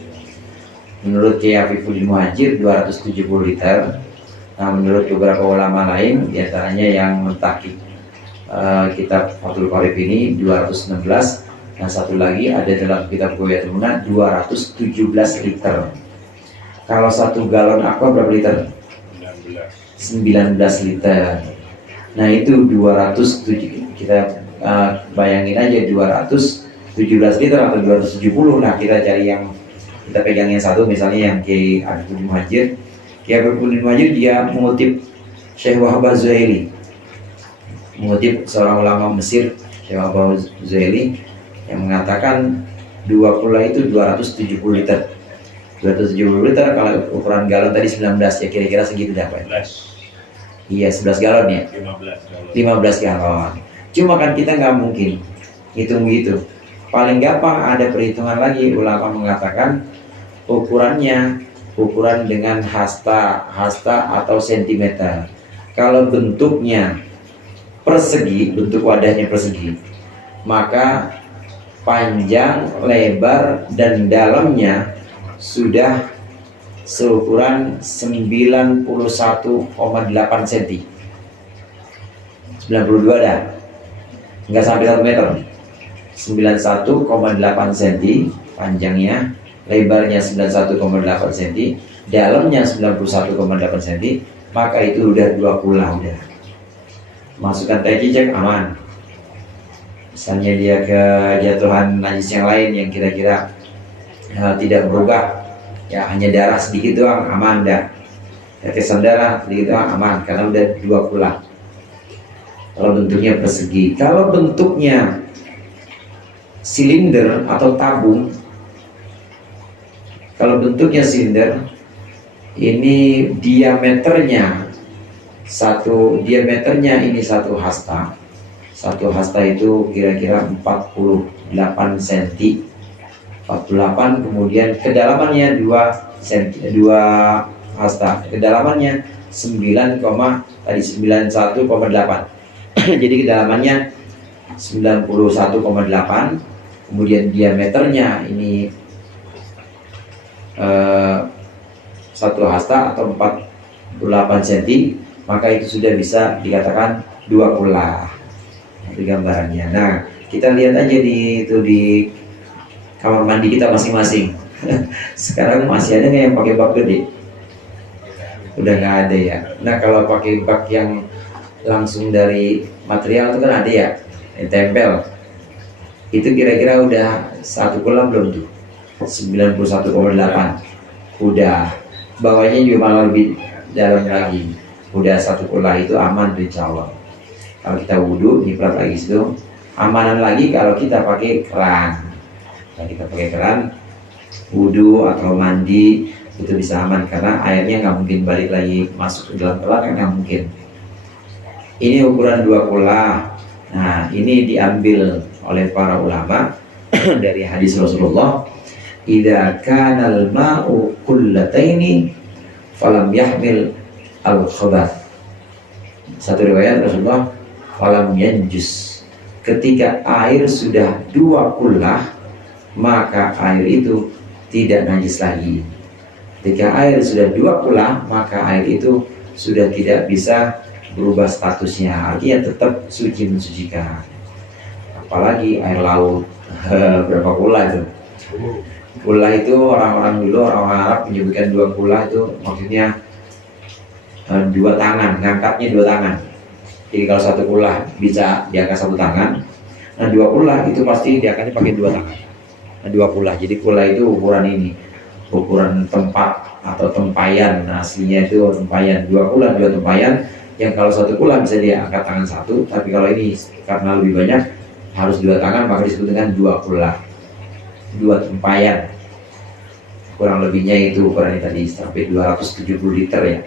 Menurut Kiai Afifuddin Muhajir 270 liter. Nah, menurut beberapa ulama lain, diantaranya yang mentahkik kitab Fathul Qorib ini 216. Nah, satu lagi ada dalam kitab Ghoyatul Muna 217 liter. Kalau 1 galon aqua berapa liter? 19 liter. Nah, itu 207, kita bayangin aja 217 liter atau 270. Nah, kita cari yang, kita pegang yang satu, misalnya yang Kiai Afifuddin Muhajir. Kiai Afifuddin Muhajir dia mengutip Syekh Wahab Az-Zuhaili, mengutip seorang ulama Mesir, Syekh Wahab Az-Zuhaili, yang mengatakan 2 kullah itu 270 liter. 270 liter kalau ukuran galon tadi 19, ya kira-kira segitu dah Pak. Iya, 11 galon ya. 15 galon. Cuma kan kita nggak mungkin hitung gitu. Paling gampang ada perhitungan lagi, ulama mengatakan ukuran dengan hasta atau sentimeter. Kalau bentuknya persegi, bentuk wadahnya persegi, maka panjang, lebar, dan dalamnya sudah seukuran 91,8 cm. 92 dah, nggak sampai 1 meter. 91,8 cm panjangnya, lebarnya 91,8 cm, dalamnya 91,8 cm, maka itu udah 2 kula udah. Masukkan tai cicak aman. Misalnya dia kejatuhan najis yang lain yang kira-kira tidak berubah, ya hanya darah sedikit doang, aman dah. Tetesan darah sedikit doang aman, karena udah 2 kula. Kalau bentuknya persegi, kalau bentuknya silinder atau tabung, kalau bentuknya silinder, ini diameternya ini satu hasta. Satu hasta itu kira-kira 48 cm. 48, kemudian kedalamannya 2 hasta. Kedalamannya 91,8. Jadi kedalamannya 91,8. Kemudian diameternya ini 1 hasta atau 48 cm, maka itu sudah bisa dikatakan 2 kula. Itu gambarannya. Nah, kita lihat aja di kamar mandi kita masing-masing. Sekarang masih ada nggak yang pakai bak gede? Udah nggak ada ya. Nah, kalau pakai bak yang langsung dari material itu kan ada ya, yang tempel. Itu kira-kira udah 1 kula belum tuh? 91,8. Udah. Bawahnya juga malah lebih dalam lagi. Udah 1 kula, itu aman tuh insya Allah. Kalau kita wudhu, nyiprat lagi situ, amanan lagi kalau kita pakai keran. Kalau kita pakai keran, wudhu atau mandi, itu bisa aman karena airnya nggak mungkin balik lagi masuk ke dalam keran, kan nggak mungkin. Ini ukuran 2 kula. Nah, ini diambil oleh para ulama dari hadis Rasulullah, idza kana al-ma'u qullataini falam yahmil al-khabath. Satu riwayat Rasulullah, falam yanjus. Ketika air sudah 2 kula, maka air itu tidak najis lagi. Ketika air sudah 2 kula, maka air itu sudah tidak bisa berubah statusnya, artinya tetap suci mensucikan. Apalagi air laut. Berapa kula itu? Kula itu orang-orang dulu, orang Arab menyebutkan 2 kula itu maksudnya 2 tangan, ngangkatnya 2 tangan. Jadi kalau 1 kula bisa diangkat 1 tangan, nah 2 kula itu pasti diangkatnya pakai 2 tangan. Nah 2 kula, jadi kula itu ukuran ini, ukuran tempat atau tempayan. Nah, aslinya itu tempayan, 2 kula, 2 tempayan. Yang kalau 1 kula bisa diangkat tangan 1, tapi kalau ini karena lebih banyak harus 2 tangan, maka disebut dengan 2 kula, 2 tempayan. Kurang lebihnya itu ukurannya tadi sampai 270 liter ya,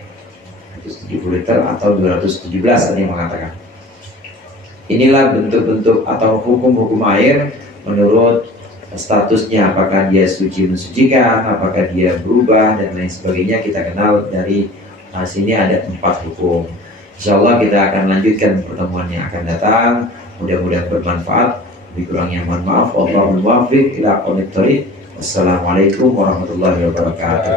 270 liter atau 217 ada yang mengatakan. Inilah bentuk-bentuk atau hukum-hukum air menurut statusnya, apakah dia suci mensucikan, apakah dia berubah dan lain sebagainya. Kita kenal dari sini ada 4 hukum. Insyaallah kita akan lanjutkan pertemuan yang akan datang. Mudah-mudahan bermanfaat. Lebih kurangnya mohon maaf. Wallahul muwaffiq ila aqwamit thoriq. Wassalamualaikum warahmatullahi wabarakatuh.